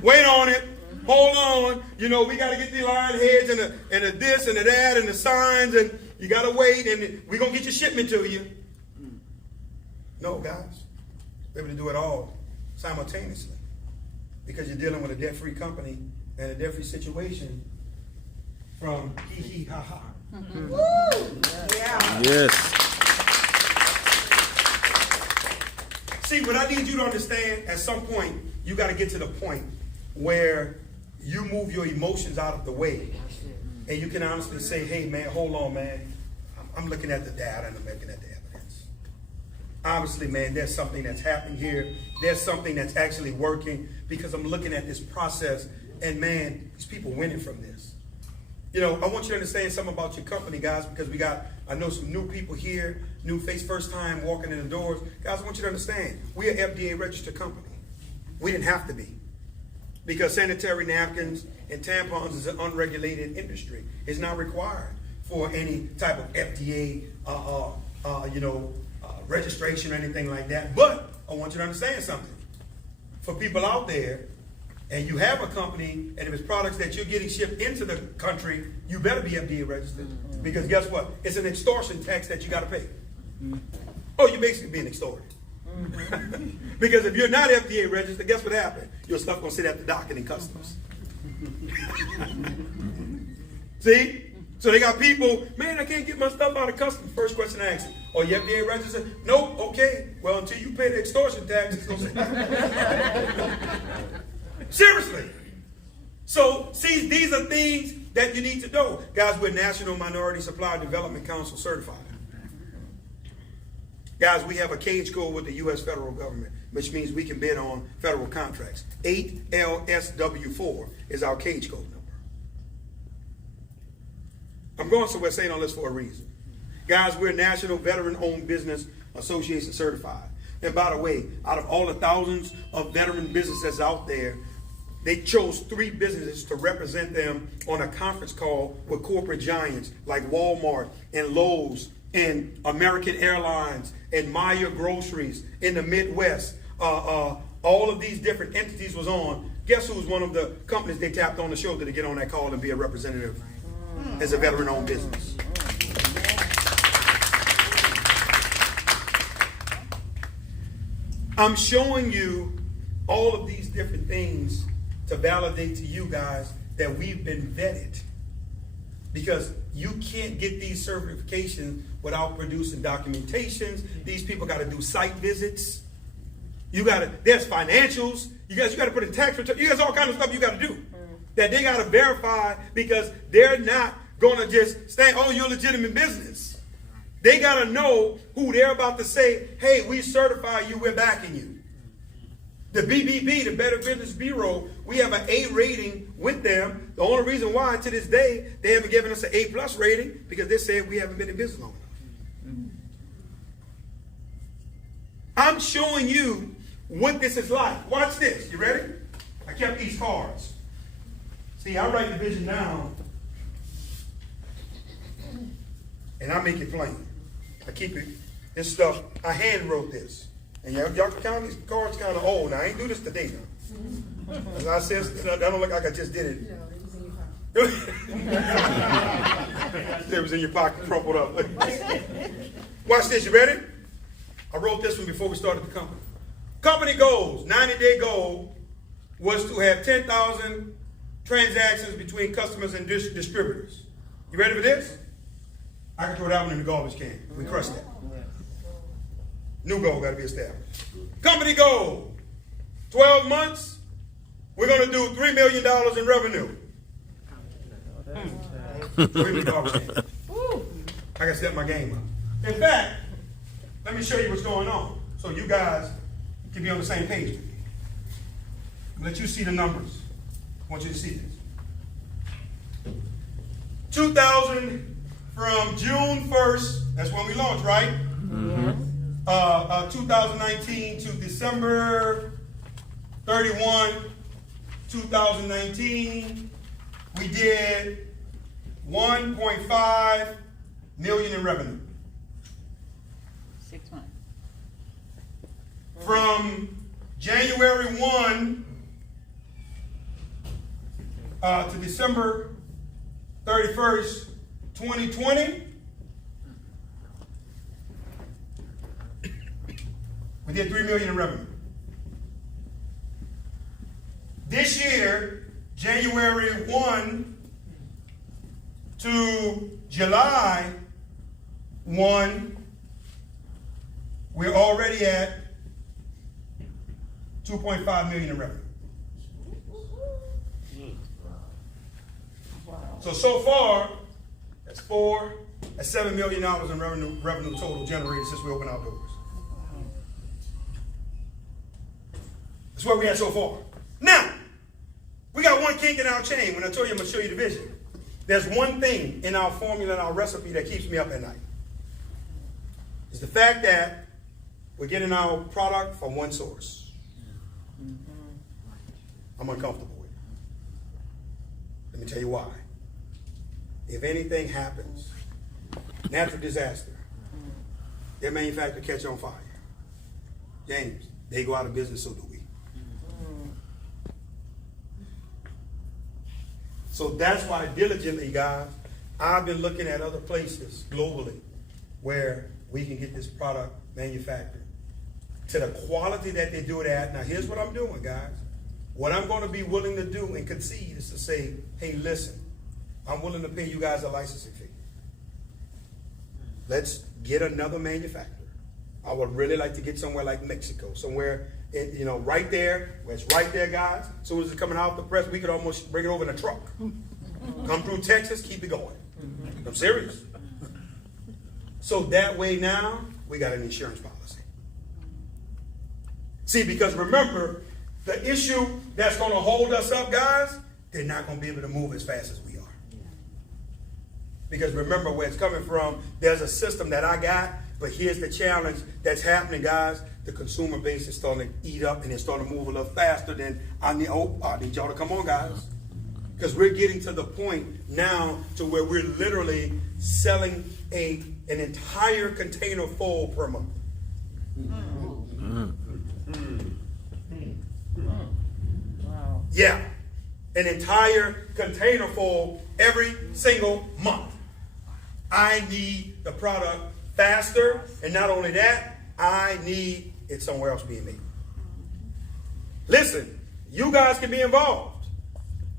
Wait on it. Hold on. You know, we got to get the line heads and the this and the that and the signs, and you got to wait, and we're going to get your shipment to you. No, guys. We're able to do it all simultaneously because you're dealing with a debt-free company and a debt-free situation from he, ha, ha. Mm-hmm. Woo! Yeah. Yes. See, what I need you to understand, at some point, you got to get to the point where you move your emotions out of the way. And you can honestly say, hey, man, hold on, man. I'm looking at the data and I'm looking at the evidence. Obviously, man, there's something that's happening here. There's something that's actually working because I'm looking at this process. And, man, these people winning from this. You know, I want you to understand something about your company, guys, because I know some new people here, new face, first time walking in the doors. Guys, I want you to understand, we're an FDA registered company. We didn't have to be. Because sanitary napkins and tampons is an unregulated industry. It's not required for any type of FDA, registration or anything like that. But I want you to understand something. For people out there, and you have a company, and if it's products that you're getting shipped into the country, you better be FDA registered. Mm-hmm. Because guess what? It's an extortion tax that you got to pay. Mm-hmm. Oh, you're basically being extorted. Mm-hmm. Because if you're not FDA registered, guess what happened? Your stuff going to sit at the docket in customs. See? So they got people, man, I can't get my stuff out of customs. First question I ask them, oh, you FDA registered? Nope, okay. Well, until you pay the extortion tax, it's going to say. Seriously. So, see, these are things that you need to know. Guys, we're National Minority Supplier Development Council certified. Guys, we have a cage code with the U.S. federal government, which means we can bid on federal contracts. 8LSW4 is our cage code number. I'm going somewhere saying all this for a reason. Guys, we're National Veteran-Owned Business Association certified. And by the way, out of all the thousands of veteran businesses out there, they chose 3 businesses to represent them on a conference call with corporate giants like Walmart and Lowe's and American Airlines and Meijer Groceries in the Midwest. All of these different entities was on. Guess who was one of the companies they tapped on the shoulder to get on that call and be a representative as a veteran-owned business? I'm showing you all of these different things to validate to you guys that we've been vetted. Because you can't get these certifications without producing documentations. These people got to do site visits. There's financials. You got to put in tax returns. You guys all kind of stuff you got to do that they got to verify, because they're not going to just say, oh, you're a legitimate business. They got to know who they're about to say, hey, we certify you, we're backing you. The BBB, the Better Business Bureau, we have an A rating with them. The only reason why to this day they haven't given us an A+ rating, because they said we haven't been in business long enough. I'm showing you what this is like. Watch this. You ready? I kept these cards. See, I write the vision down and I make it plain. I keep it, this stuff, I hand wrote this. And y'all can count these cards kind of old. Now, I ain't do this today now. As I said, that don't look like I just did it. No, it was in your pocket. It was in your pocket, crumpled up. Watch this, you ready? I wrote this one before we started the company. Company goals, 90-day goal was to have 10,000 transactions between customers and distributors. You ready for this? I can throw that one in the garbage can. We crushed that. New goal got to be established. Company goal, 12 months, we're going to do $3 million in revenue. I got to step my game up. In fact, let me show you what's going on so you guys can be on the same page with me. Let you see the numbers. I want you to see this. 2000 from June 1st, that's when we launched, right? Mm-hmm. 2019 to December 31, 2019, we did 1.5 million in revenue. 6 months. From January 1 to December 31st, 2020, we did 3 million in revenue. This year, January 1 to July 1, we're already at 2.5 million in revenue. So far, that's $7 million in revenue total generated since we opened our doors. That's where we at so far. Now, we got one kink in our chain. When I told you I'm going to show you the vision, there's one thing in our formula and our recipe that keeps me up at night. It's the fact that we're getting our product from one source. I'm uncomfortable with it. Let me tell you why. If anything happens, natural disaster, their manufacturer catch on fire. James, they go out of business, so do we. So that's why diligently, guys, I've been looking at other places globally where we can get this product manufactured to the quality that they do it at. Now, here's what I'm doing, guys. What I'm going to be willing to do and concede is to say, hey, listen, I'm willing to pay you guys a licensing fee. Let's get another manufacturer. I would really like to get somewhere like Mexico, somewhere, right there, where it's right there, guys. As soon as it's coming out the press, we could almost bring it over in a truck. Come through Texas, keep it going. I'm serious. So that way now, we got an insurance policy. See, because remember, the issue that's going to hold us up, guys, they're not going to be able to move as fast as we are. Because remember where it's coming from, there's a system that I got, but here's the challenge that's happening, guys. The consumer base is starting to eat up and it's starting to move a little faster than I need y'all to come on, guys. Because we're getting to the point now to where we're literally selling an entire container full per month. Wow. Yeah, an entire container full every single month. I need the product faster, and not only that, I need it somewhere else being made. Listen, you guys can be involved.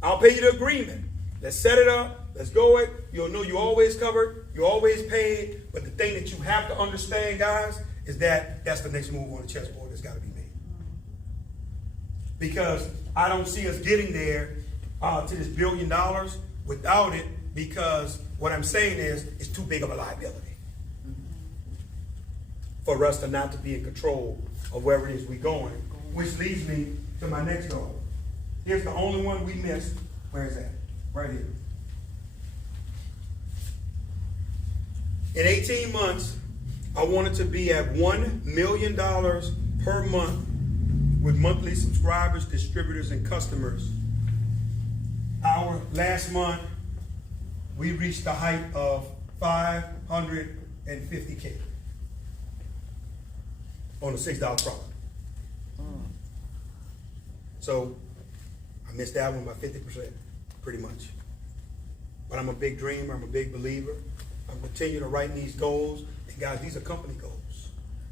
I'll pay you the agreement. Let's set it up. Let's go it. You'll know you're always covered. You're always paid. But the thing that you have to understand, guys, is that that's the next move on the chessboard that's got to be made. Because I don't see us getting there to this $1 billion without it, because what I'm saying is it's too big of a liability for us to not to be in control of where it is we're going, which leads me to my next goal. Here's the only one we missed. Where is that? Right here. In 18 months, I wanted to be at $1 million per month with monthly subscribers, distributors, and customers. Our last month, we reached the height of 550K on a $6 product. So I missed that one by 50%, pretty much. But I'm a big dreamer. I'm a big believer. I'm continuing to write these goals. And guys, these are company goals.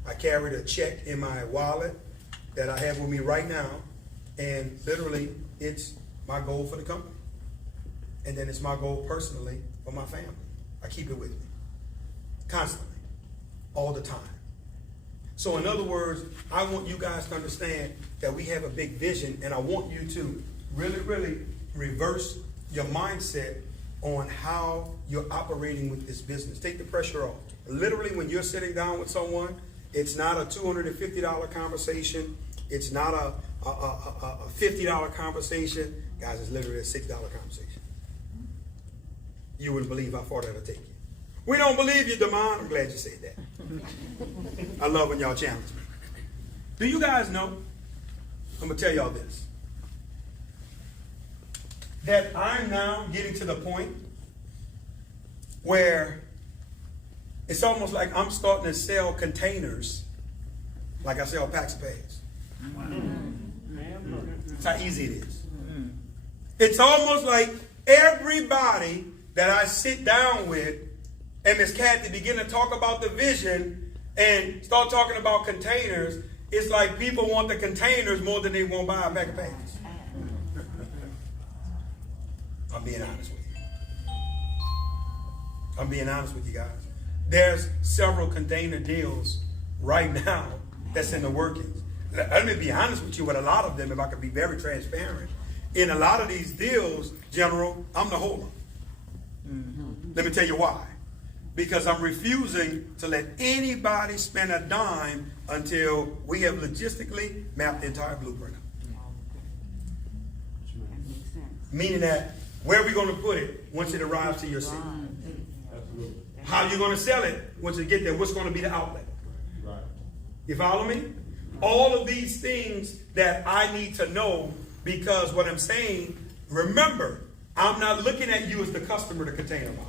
I carried a check in my wallet that I have with me right now. And literally, it's my goal for the company. And then it's my goal personally for my family. I keep it with me. Constantly. All the time. So in other words, I want you guys to understand that we have a big vision, and I want you to really, really reverse your mindset on how you're operating with this business. Take the pressure off. Literally, when you're sitting down with someone, it's not a $250 conversation. It's not a $50 conversation. Guys, it's literally a $6 conversation. You wouldn't believe how far that'll take you. We don't believe you, Demond. I'm glad you said that. I love when y'all challenge me. Do you guys know, I'm going to tell y'all this, that I'm now getting to the point where it's almost like I'm starting to sell containers like I sell packs of pads. That's how easy it is. It's almost like everybody that I sit down with and Miss Kathy begin to talk about the vision and start talking about containers, it's like people want the containers more than they want to buy a pack of pads. I'm being honest with you. I'm being honest with you guys. There's several container deals right now that's in the workings. Let me be honest with you, with a lot of them, if I could be very transparent. In a lot of these deals, General, I'm the holder. Let me tell you why. Because I'm refusing to let anybody spend a dime until we have logistically mapped the entire blueprint. Meaning that where are we going to put it once it arrives to your city? How are you going to sell it once it gets there? What's going to be the outlet? You follow me? All of these things that I need to know, because what I'm saying, remember, I'm not looking at you as the customer, the container buyer.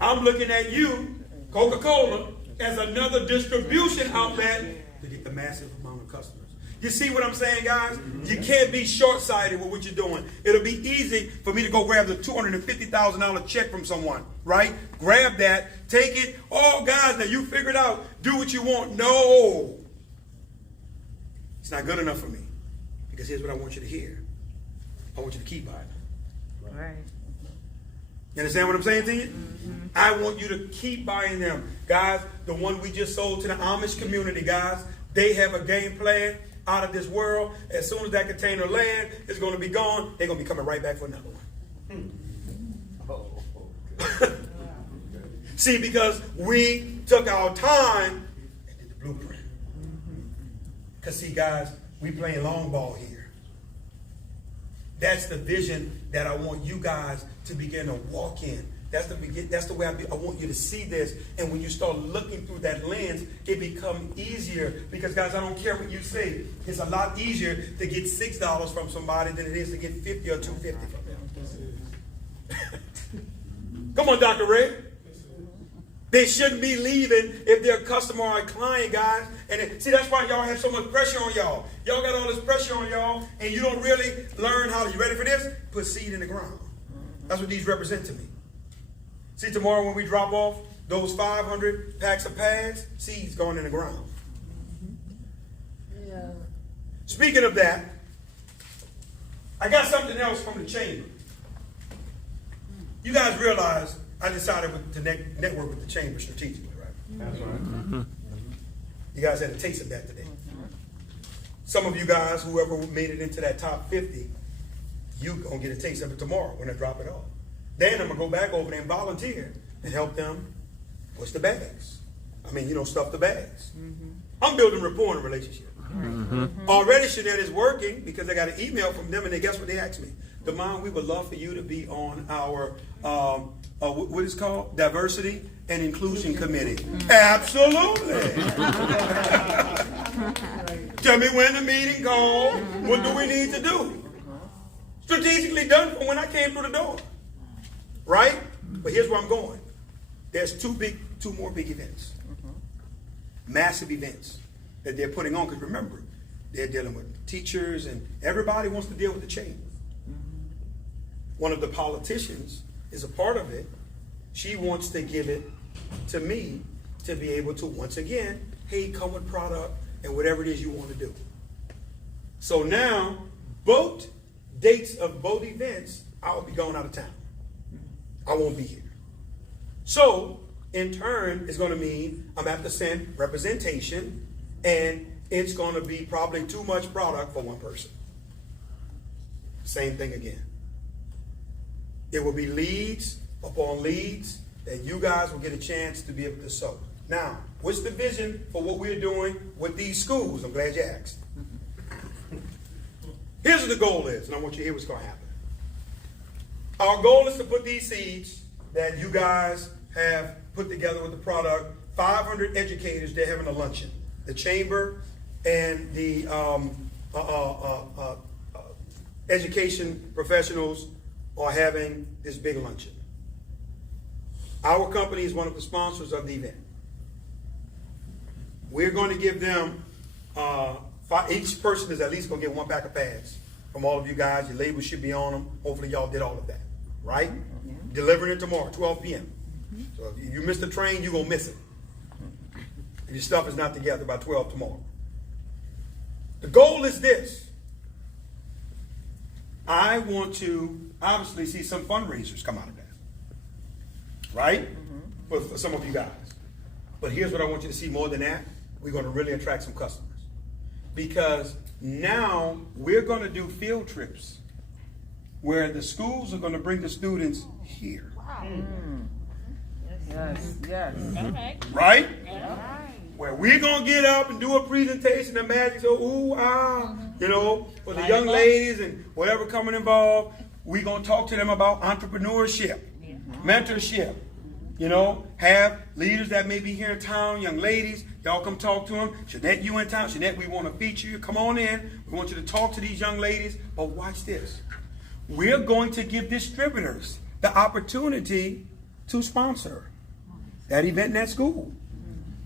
I'm looking at you, Coca-Cola, as another distribution outlet to get the massive amount of customers. You see what I'm saying, guys? You can't be short-sighted with what you're doing. It'll be easy for me to go grab the $250,000 check from someone, right? Grab that, take it. Oh, guys, now you figure it out. Do what you want. No. It's not good enough for me. Because here's what I want you to hear. I want you to keep buying. Right. You understand what I'm saying to you? I want you to keep buying them. Guys, the one we just sold to the Amish community, guys, they have a game plan out of this world. As soon as that container lands, it's going to be gone. They're going to be coming right back for another one. See, because we took our time and did the blueprint. Because see, guys, we playing long ball here. That's the vision that I want you guys to begin to walk in. That's the way I want you to see this. And when you start looking through that lens, it becomes easier. Because, guys, I don't care what you say. It's a lot easier to get $6 from somebody than it is to get 50 or 250 from them. Come on, Dr. Ray. They shouldn't be leaving if they're a customer or a client, guys. And see, that's why y'all have so much pressure on y'all. Y'all got all this pressure on y'all, and you don't really learn how to, you ready for this? Put seed in the ground. That's what these represent to me. See, tomorrow when we drop off those 500 packs of pads, seeds going in the ground. Yeah. Speaking of that, I got something else from the chamber. You guys realize I decided to network with the chamber strategically, right? That's right. You guys had a taste of that today. Some of you guys, whoever made it into that top 50, you gonna get a taste of it tomorrow when I drop it off. Then I'm gonna go back over there and volunteer and help them push the bags. I mean, stuff the bags. I'm building rapport and relationship. Already Jeanette is working because I got an email from them, and guess what they asked me? Demond, we would love for you to be on our what is called diversity and inclusion committee. Absolutely. Tell me when the meeting called. What do we need to do? Strategically done from when I came through the door. Right? But here's where I'm going. There's two more big events. Massive events that they're putting on. Because remember, they're dealing with teachers and everybody wants to deal with the chamber. One of the politicians is a part of it. She wants to give it to me to be able to, once again, hey, come with product and whatever it is you want to do. So now, both dates of both events, I will be going out of town. I won't be here. So, in turn, it's going to mean I'm going to have to send representation, and it's going to be probably too much product for one person. Same thing again. It will be leads upon leads that you guys will get a chance to be able to sow. Now, what's the vision for what we're doing with these schools? I'm glad you asked. Here's what the goal is, and I want you to hear what's going to happen. Our goal is to put these seeds that you guys have put together with the product, 500 educators, they're having a luncheon. The chamber and the education professionals are having this big luncheon. Our company is one of the sponsors of the event. We're going to give them, each person is at least going to get one pack of pads from all of you guys. Your labels should be on them. Hopefully y'all did all of that, right? Delivering it tomorrow, 12 p.m. So if you miss the train, you're going to miss it. And your stuff is not together by 12 tomorrow. The goal is this. I want to obviously see some fundraisers come out of that. Right? For some of you guys. But here's what I want you to see more than that. We're going to really attract some customers. Because now we're going to do field trips where the schools are going to bring the students here. Wow. Yes, yes. Okay. Right? Yeah. Where we're going to get up and do a presentation of magic. So, ooh, ah, for the young ladies and whatever coming involved, we're going to talk to them about entrepreneurship, mentorship. Have leaders that may be here in town, young ladies, y'all come talk to them. Jeanette, you in town. Jeanette, we want to feature you. Come on in. We want you to talk to these young ladies. But watch this. We're going to give distributors the opportunity to sponsor that event in that school.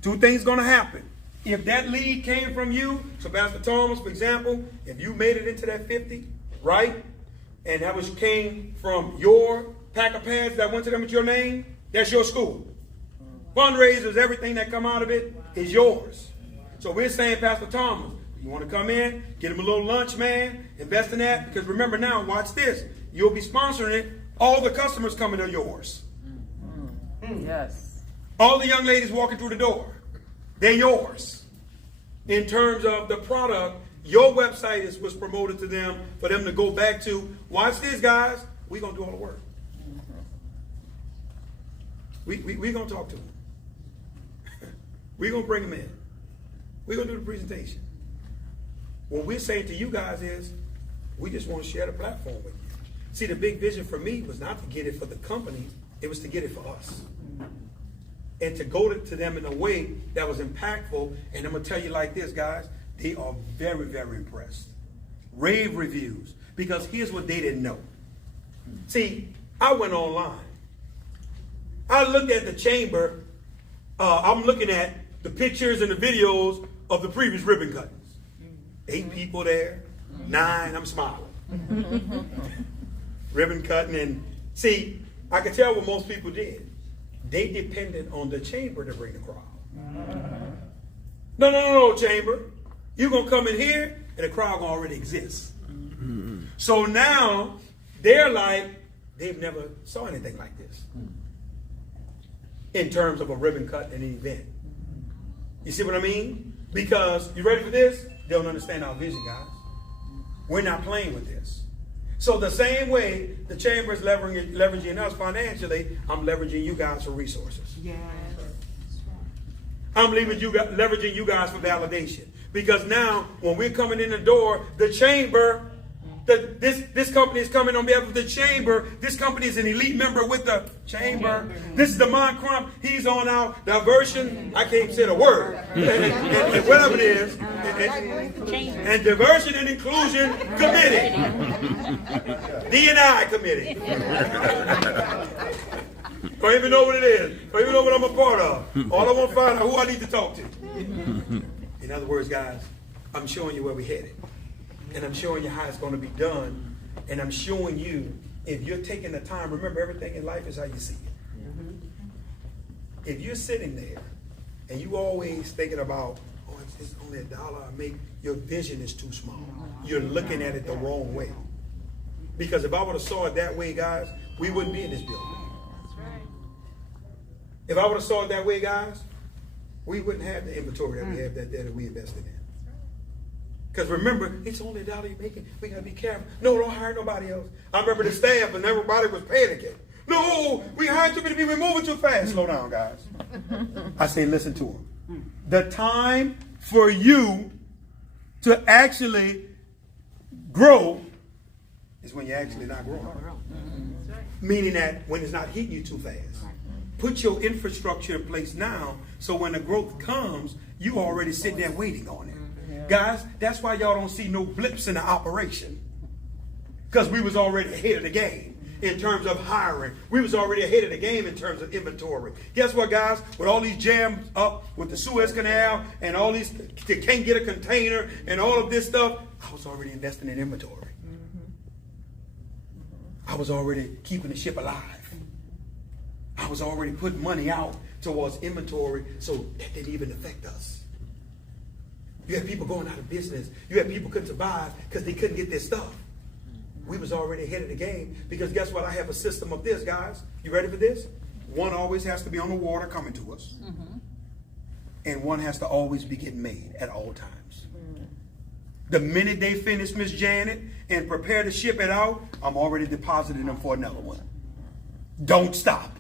Two things going to happen. If that lead came from you, so Pastor Thomas, for example, if you made it into that 50, right? And that came from your pack of pads that went to them with your name, that's your school. Fundraisers, everything that come out of it is yours. So we're saying, Pastor Thomas, you want to come in, get him a little lunch, man, invest in that. Because remember now, watch this. You'll be sponsoring it, All the customers coming are yours. Yes. All the young ladies walking through the door, they're yours. In terms of the product, your website was promoted to them for them to go back to. Watch this, guys. We're going to do all the work. We're going to talk to them. We're going to bring them in. We're going to do the presentation. What we're saying to you guys is, we just want to share the platform with you. See, the big vision for me was not to get it for the company, it was to get it for us. And to go to them in a way that was impactful. And I'm going to tell you like this, guys, they are very, very impressed. Rave reviews. Because here's what they didn't know. See, I went online. I looked at the chamber. I'm looking at the pictures and the videos of the previous ribbon cuttings. 8 people there, 9, I'm smiling. Ribbon cutting, and see, I could tell what most people did. They depended on the chamber to bring the crowd. No, chamber. You're going to come in here, and the crowd going to already exist. So now, they're like, they've never saw anything like this. In terms of a ribbon cut in an event. You see what I mean? Because, you ready for this? They don't understand our vision, guys. We're not playing with this. So the same way the chamber is leveraging us financially, I'm leveraging you guys for resources. Yes. I'm leveraging you guys for validation. Because now, when we're coming in the door, the chamber, this company is coming on behalf of the chamber. This company is an elite member with the chamber. This is Demond Crump. He's on our diversion. I can't say the word. And whatever it is. And diversion and inclusion committee. D&I committee. Don't even know what it is. Don't even know what I'm a part of. All I want to find out who I need to talk to. In other words, guys, I'm showing you where we're headed. And I'm showing you how it's going to be done. And I'm showing you, if you're taking the time, remember everything in life is how you see it. If you're sitting there and you always thinking about, oh, it's only $1 I make, your vision is too small. You're looking at it the wrong way. Because if I would have saw it that way, guys, we wouldn't be in this building. If I would have saw it that way, guys, we wouldn't have the inventory that we have that we invested in. Because remember, it's only $1 you're making. We got to be careful. No, don't hire nobody else. I remember the staff and everybody was panicking. No, we hired too many people. We're moving too fast. Slow down, guys. I say, listen to them. The time for you to actually grow is when you're actually not growing. Meaning that when it's not hitting you too fast. Put your infrastructure in place now so when the growth comes, you already sitting there waiting on it. Guys, that's why y'all don't see no blips in the operation. Because we was already ahead of the game in terms of hiring. We was already ahead of the game in terms of inventory. Guess what, guys? With all these jams up with the Suez Canal and all these, they can't get a container and all of this stuff, I was already investing in inventory. I was already keeping the ship alive. I was already putting money out towards inventory, so that didn't even affect us. You had people going out of business. You had people couldn't survive because they couldn't get their stuff. We was already ahead of the game because guess what? I have a system of this, guys. You ready for this? One always has to be on the water coming to us. And one has to always be getting made at all times. The minute they finish Miss Janet and prepare to ship it out, I'm already depositing them for another one. Don't stop.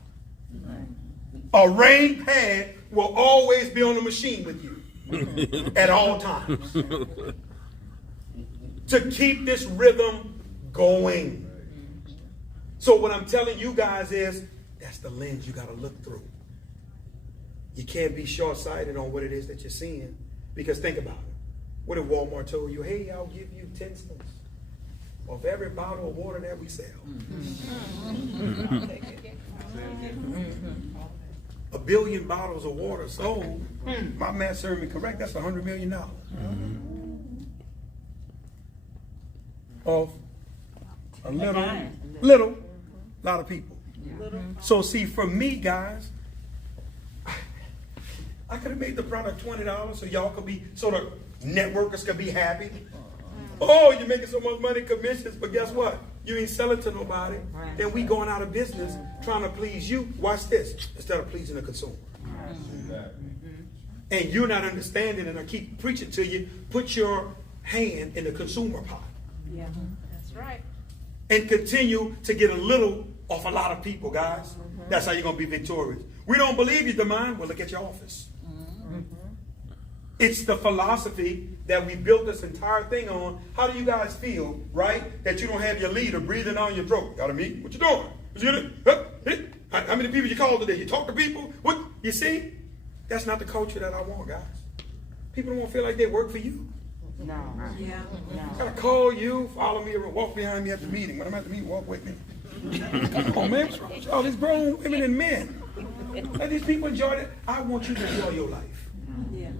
A rain pad will always be on the machine with you. At all times. To keep this rhythm going. So what I'm telling you guys is, that's the lens you got to look through. You can't be short-sighted on what it is that you're seeing. Because think about it. What if Walmart told you, hey, I'll give you 10 cents of every bottle of water that we sell? A billion bottles of water sold. My math served me correct. That's $100 million. Of a little lot of people. So see, for me, guys, I could have made the product $20 so y'all could be, so the networkers could be happy. Oh, you're making so much money commissions, but guess what? you ain't selling to nobody, then we going out of business trying to please you. Watch this, instead of pleasing the consumer. And you're not understanding, and I keep preaching to you, put your hand in the consumer pot. Yeah, that's right. And continue to get a little off a lot of people, guys. That's how you're going to be victorious. We don't believe you, Demond. Well, look at your office. It's the philosophy that we built this entire thing on. How do you guys feel, right? That you don't have your leader breathing down your throat. Got a meeting? What you doing? How many people you called today? You talk to people? What? You see? That's not the culture that I want, guys. People don't want to feel like they work for you. No. Yeah. I gotta call you, follow me, or walk behind me at the meeting. When I'm at the meeting, walk with me. Come on, man. What's wrong with y'all? These grown women and men. Let these people enjoy it. I want you to enjoy your life. Yeah.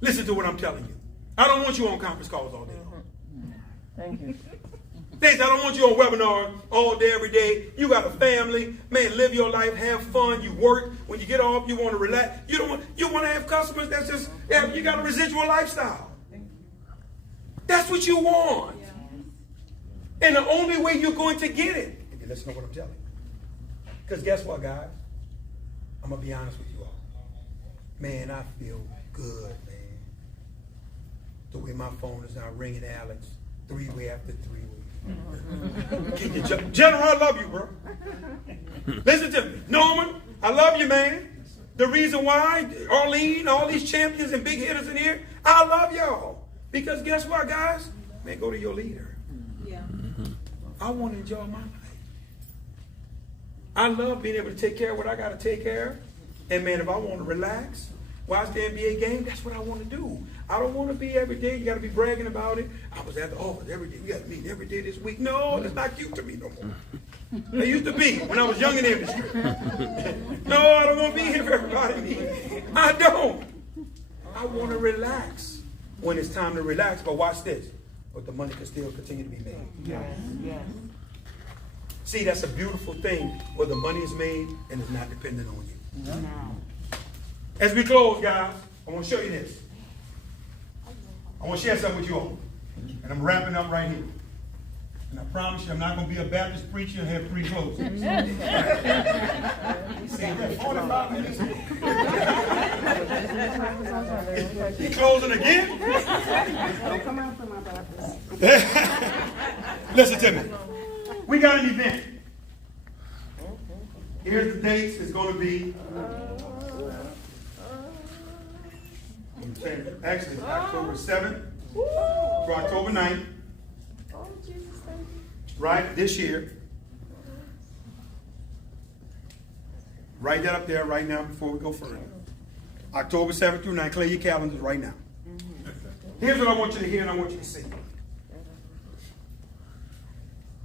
Listen to what I'm telling you. I don't want you on conference calls all day long. Thank you. Things I don't want you on webinars all day, every day. You got a family, man. Live your life, have fun. You work. When you get off, you want to relax. You want to have customers that's just you got a residual lifestyle. That's what you want, and the only way you're going to get it. If you listen to what I'm telling you, because guess what, guys? I'm gonna be honest with you all. Man, I feel good, man. The way my phone is now ringing, Alex, 3 weeks after 3 weeks. General, I love you, bro. Listen to me. Norman, I love you, man. The reason why, Arlene, all these champions and big hitters in here, I love y'all. Because guess what, guys? Man, go to your leader. Yeah. I want to enjoy my life. I love being able to take care of what I got to take care of. And man, if I want to relax, watch the NBA game, that's what I want to do. I don't want to be every day. You got to be bragging about it. I was at the office every day. We got to meet every day this week. No, that's not cute to me no more. They used to be when I was young in the industry. No, I don't want to be here for everybody to meet. I don't. I want to relax when it's time to relax. But watch this. But the money can still continue to be made. Yes. Yes. See, that's a beautiful thing where the money is made and it's not dependent on you. No. As we close, guys, I want to show you this. I want to share something with you all. And I'm wrapping up right here. And I promise you, I'm not going to be a Baptist preacher and have 3 closings. See, 45 minutes. He closing again? Don't come out for my Baptist. Listen to me. We got an event. Here's the dates. It's going to be. Actually, October 7th through October 9th. Oh, Jesus, thank you. Right, this year. Write that up there right now before we go further. October 7th through 9th. Clear your calendars right now. Here's what I want you to hear and I want you to see.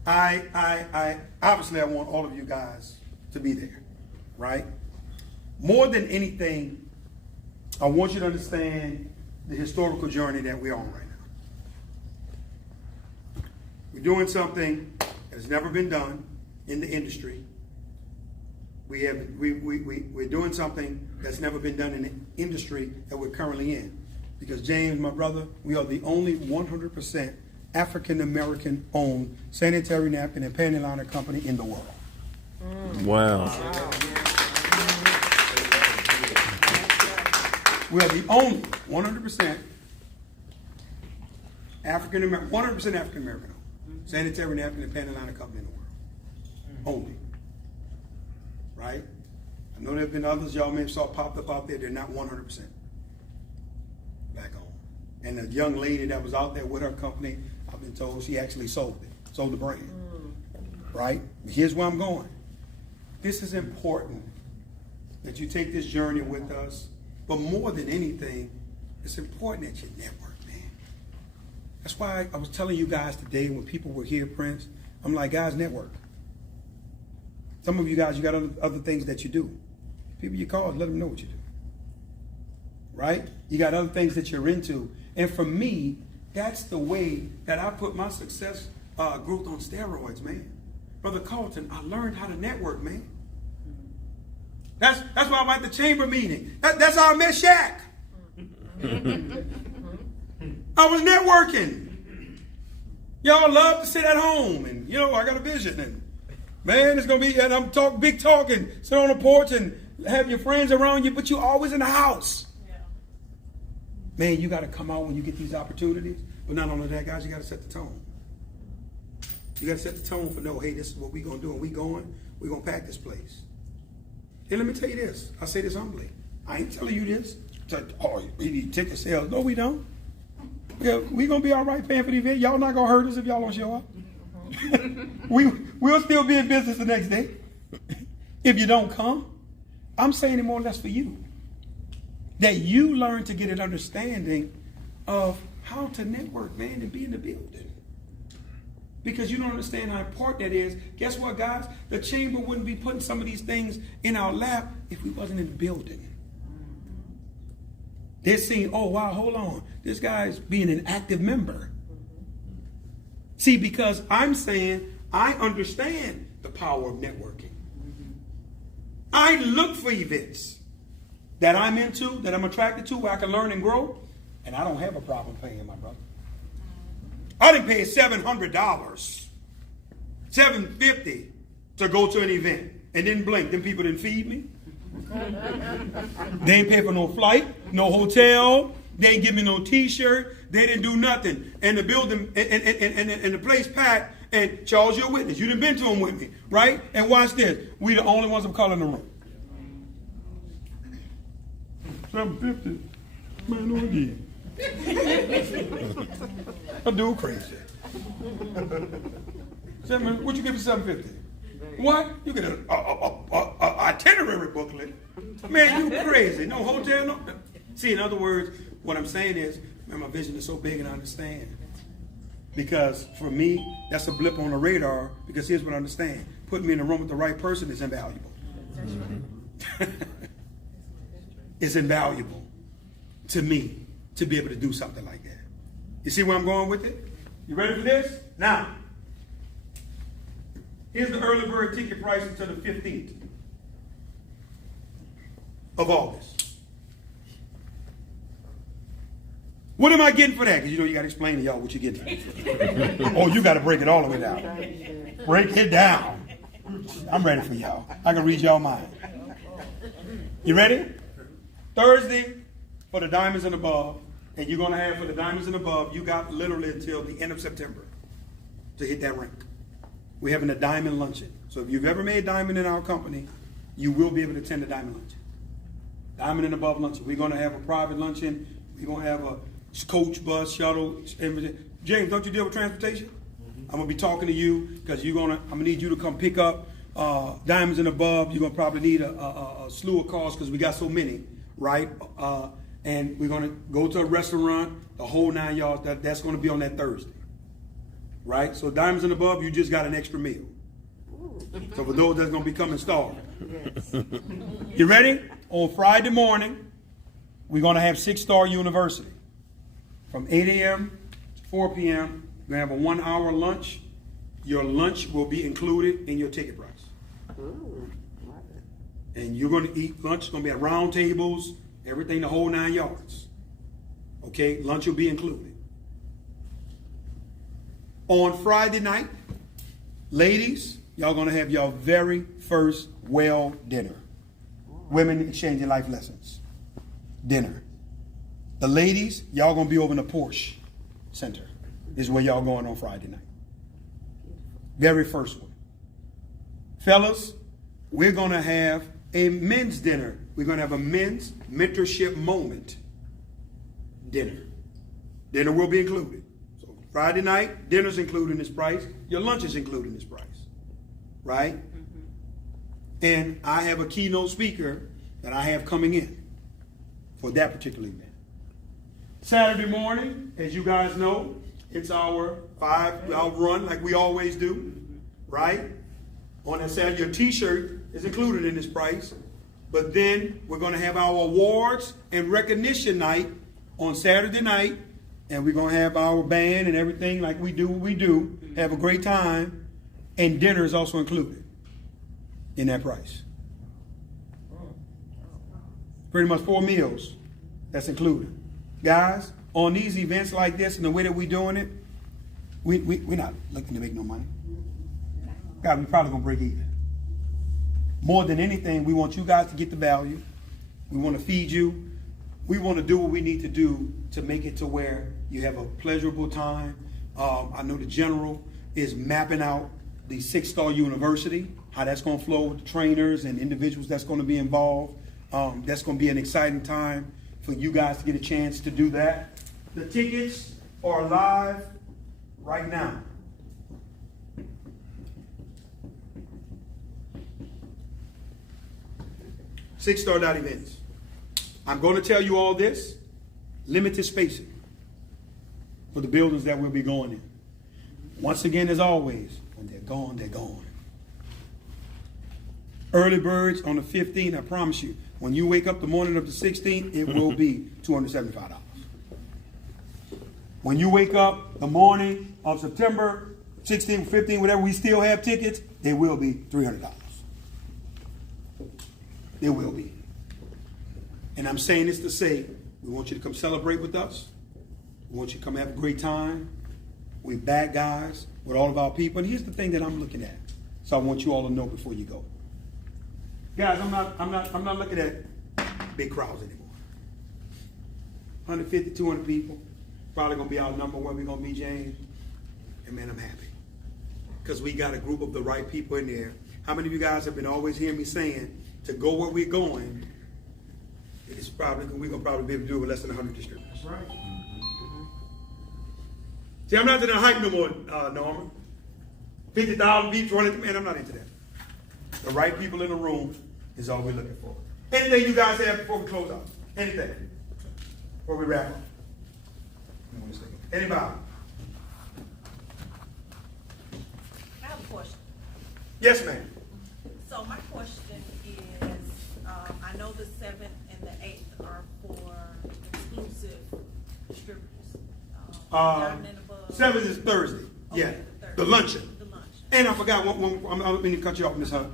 I obviously I want all of you guys to be there, right? More than anything, I want you to understand the historical journey that we're on right now. We're doing something that's never been done in the industry. We're doing something that's never been done in the industry that we're currently in. Because James, my brother, we are the only 100% African-American owned sanitary napkin and panty liner company in the world. Wow. We are the only 100% African-American, 100% African-American owned sanitary napkin and panty liner company in the world. Only. Right? I know there have been others y'all may have saw popped up out there. They're not 100% black owned. And the young lady that was out there with her company, I've been told she actually sold the brand. Right? Here's where I'm going. This is important that you take this journey with us. But more than anything, it's important that you network, man. That's why I was telling you guys today when people were here, Prince, I'm like, guys, network. Some of you guys, you got other things that you do. People you call, let them know what you do. Right? You got other things that you're into. And for me, that's the way that I put my success growth on steroids, man. Brother Carlton, I learned how to network, man. That's why I'm at the chamber meeting. That's how I met Shaq. I was networking. Y'all love to sit at home and, you know, I got a vision and, man, it's going to be, and I'm big talking, sit on the porch and have your friends around you, but you're always in the house. Yeah. Man, you got to come out when you get these opportunities. But not only that, guys, you got to set the tone. You got to set the tone for, no, hey, this is what we're going to do. And we're going to pack this place. And let me tell you this. I say this humbly. I ain't telling you this. Oh, we need ticket sales. No, we don't. Yeah, we're going to be all right paying for the event. Y'all not going to hurt us if y'all don't show up. We'll still be in business the next day. If you don't come, I'm saying it more or less for you. That you learn to get an understanding of how to network, man, and be in the building. Because you don't understand how important that is. Guess what, guys? The chamber wouldn't be putting some of these things in our lap if we wasn't in the building. They're seeing, oh, wow, hold on. This guy's being an active member. See, because I'm saying I understand the power of networking. I look for events that I'm into, that I'm attracted to, where I can learn and grow, and I don't have a problem paying my brother. I didn't pay $700, $750 to go to an event, and didn't blink. Them people didn't feed me. They ain't pay for no flight, no hotel. They ain't give me no T-shirt. They didn't do nothing. And the building and the place packed. And Charles, you're a witness. You done been to them with me, right? And watch this. We the only ones of color in the room. 750. Man, no again. A dude crazy. What you give me 750? What? You get an itinerary booklet? Man, you crazy. No hotel, no. See, in other words, what I'm saying is, man, my vision is so big and I understand. Because for me, that's a blip on the radar. Because here's what I understand. Putting me in a room with the right person is invaluable. It's invaluable to me to be able to do something like that. You see where I'm going with it? You ready for this? Now, here's the early bird ticket price until the 15th of August. What am I getting for that? Because you know you got to explain to y'all what you're getting. Oh, you got to break it all the way down. Break it down. I'm ready for y'all. I can read y'all mind. You ready? Thursday for the diamonds and above. And you're going to have for the diamonds and above, you got literally until the end of September to hit that rank. We're having a diamond luncheon. So if you've ever made diamond in our company, you will be able to attend the diamond luncheon. Diamond and above luncheon. We're going to have a private luncheon. We're going to have a coach, bus, shuttle, everything. James, don't you deal with transportation? Mm-hmm. I'm going to be talking to you because I'm going to need you to come pick up diamonds and above. You're going to probably need a slew of cars because we got so many, right? And we're going to go to a restaurant, the whole 9 yards. That's going to be on that Thursday, right? So diamonds and above, you just got an extra meal. So for those that's going to be coming starving. Yes. You ready? On Friday morning, we're going to have 6-Star University. From 8 a.m. to 4 p.m., we're going to have a 1-hour lunch. Your lunch will be included in your ticket price. Ooh, love it. And you're going to eat lunch. It's going to be at round tables, everything, the whole 9 yards. Okay? Lunch will be included. On Friday night, ladies, y'all going to have your very first well dinner. Women exchanging life lessons. Dinner. The ladies, y'all going to be over in the Porsche Center. This is where y'all going on Friday night. Very first one. Fellas, we're going to have a men's dinner. We're going to have a men's mentorship moment dinner. Dinner will be included. So Friday night, dinner's included in this price. Your lunch is included in this price. Right? Mm-hmm. And I have a keynote speaker that I have coming in for that particular event. Saturday morning, as you guys know, it's our 5-hour run like we always do, right? On that Saturday, your T-shirt is included in this price. But then we're going to have our awards and recognition night on Saturday night. And we're going to have our band and everything like we do what we do. Have a great time. And dinner is also included in that price. Pretty much 4 meals that's included. Guys, on these events like this and the way that we're doing it, We're not looking to make no money. God, we're probably gonna break even. More than anything, we want you guys to get the value. We want to feed you. We want to do what we need to do to make it to where you have a pleasurable time. I know the general is mapping out the 6-star university, how that's going to flow with the trainers and individuals that's going to be involved. That's going to be an exciting time for you guys to get a chance to do that. The tickets are live right now. Six-star.events. I'm going to tell you all this. Limited spacing for the buildings that we'll be going in. Once again, as always, when they're gone, they're gone. Early birds on the 15th, I promise you, when you wake up the morning of the 16th, it will be $275. When you wake up the morning of September 16th, 15th, whatever, we still have tickets, it will be $300. It will be. And I'm saying this to say, we want you to come celebrate with us. We want you to come have a great time. We're bad guys with all of our people. And here's the thing that I'm looking at. So I want you all to know before you go. Guys, I'm not looking at big crowds anymore. 150, 200 people. Probably gonna be our number where we're gonna be, James. And man, I'm happy. Because we got a group of the right people in there. How many of you guys have been always hearing me saying to go where we're going, it's probably, we're gonna probably be able to do it with less than 100 distributors. That's right. See, I'm not into the hype no more, Norman. 50,000 people, 200, man, I'm not into that. The right people in the room is all we're looking for. Anything you guys have before we close out? Anything? Before we wrap up? Anybody? I have a question. Yes, ma'am. So my question is, I know the 7th and the 8th are for exclusive distributors. Diamond and above. 7th is Thursday. Okay, Yeah, the Thursday. the luncheon. The luncheon. And I forgot, I don't mean to cut you off, Ms. Hunt.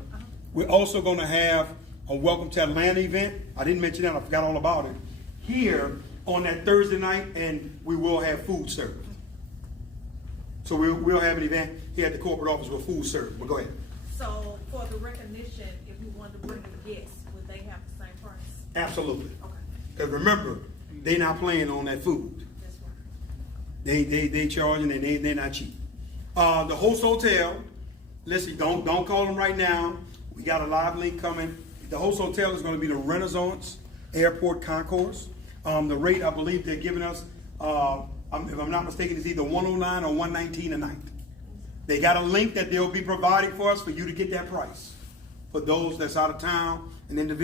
We're also going to have a Welcome to Atlanta event. I didn't mention that, I forgot all about it. Here on that Thursday night, and we will have food served. So we'll have an event here at the corporate office with food served. But go ahead. So for the recognition, if we wanted to bring in guests, would they have the same price? Absolutely. Okay, Because remember, they're not playing on that food. that's right. They charging and they're not cheap. The host hotel, listen, don't call them right now. We got a live link coming. The host hotel is going to be the Renaissance Airport Concourse. The rate, I believe they're giving us, if I'm not mistaken, is either $109 or $119 a night. They got a link that they'll be providing for us for you to get that price. For those that's out of town and individuals.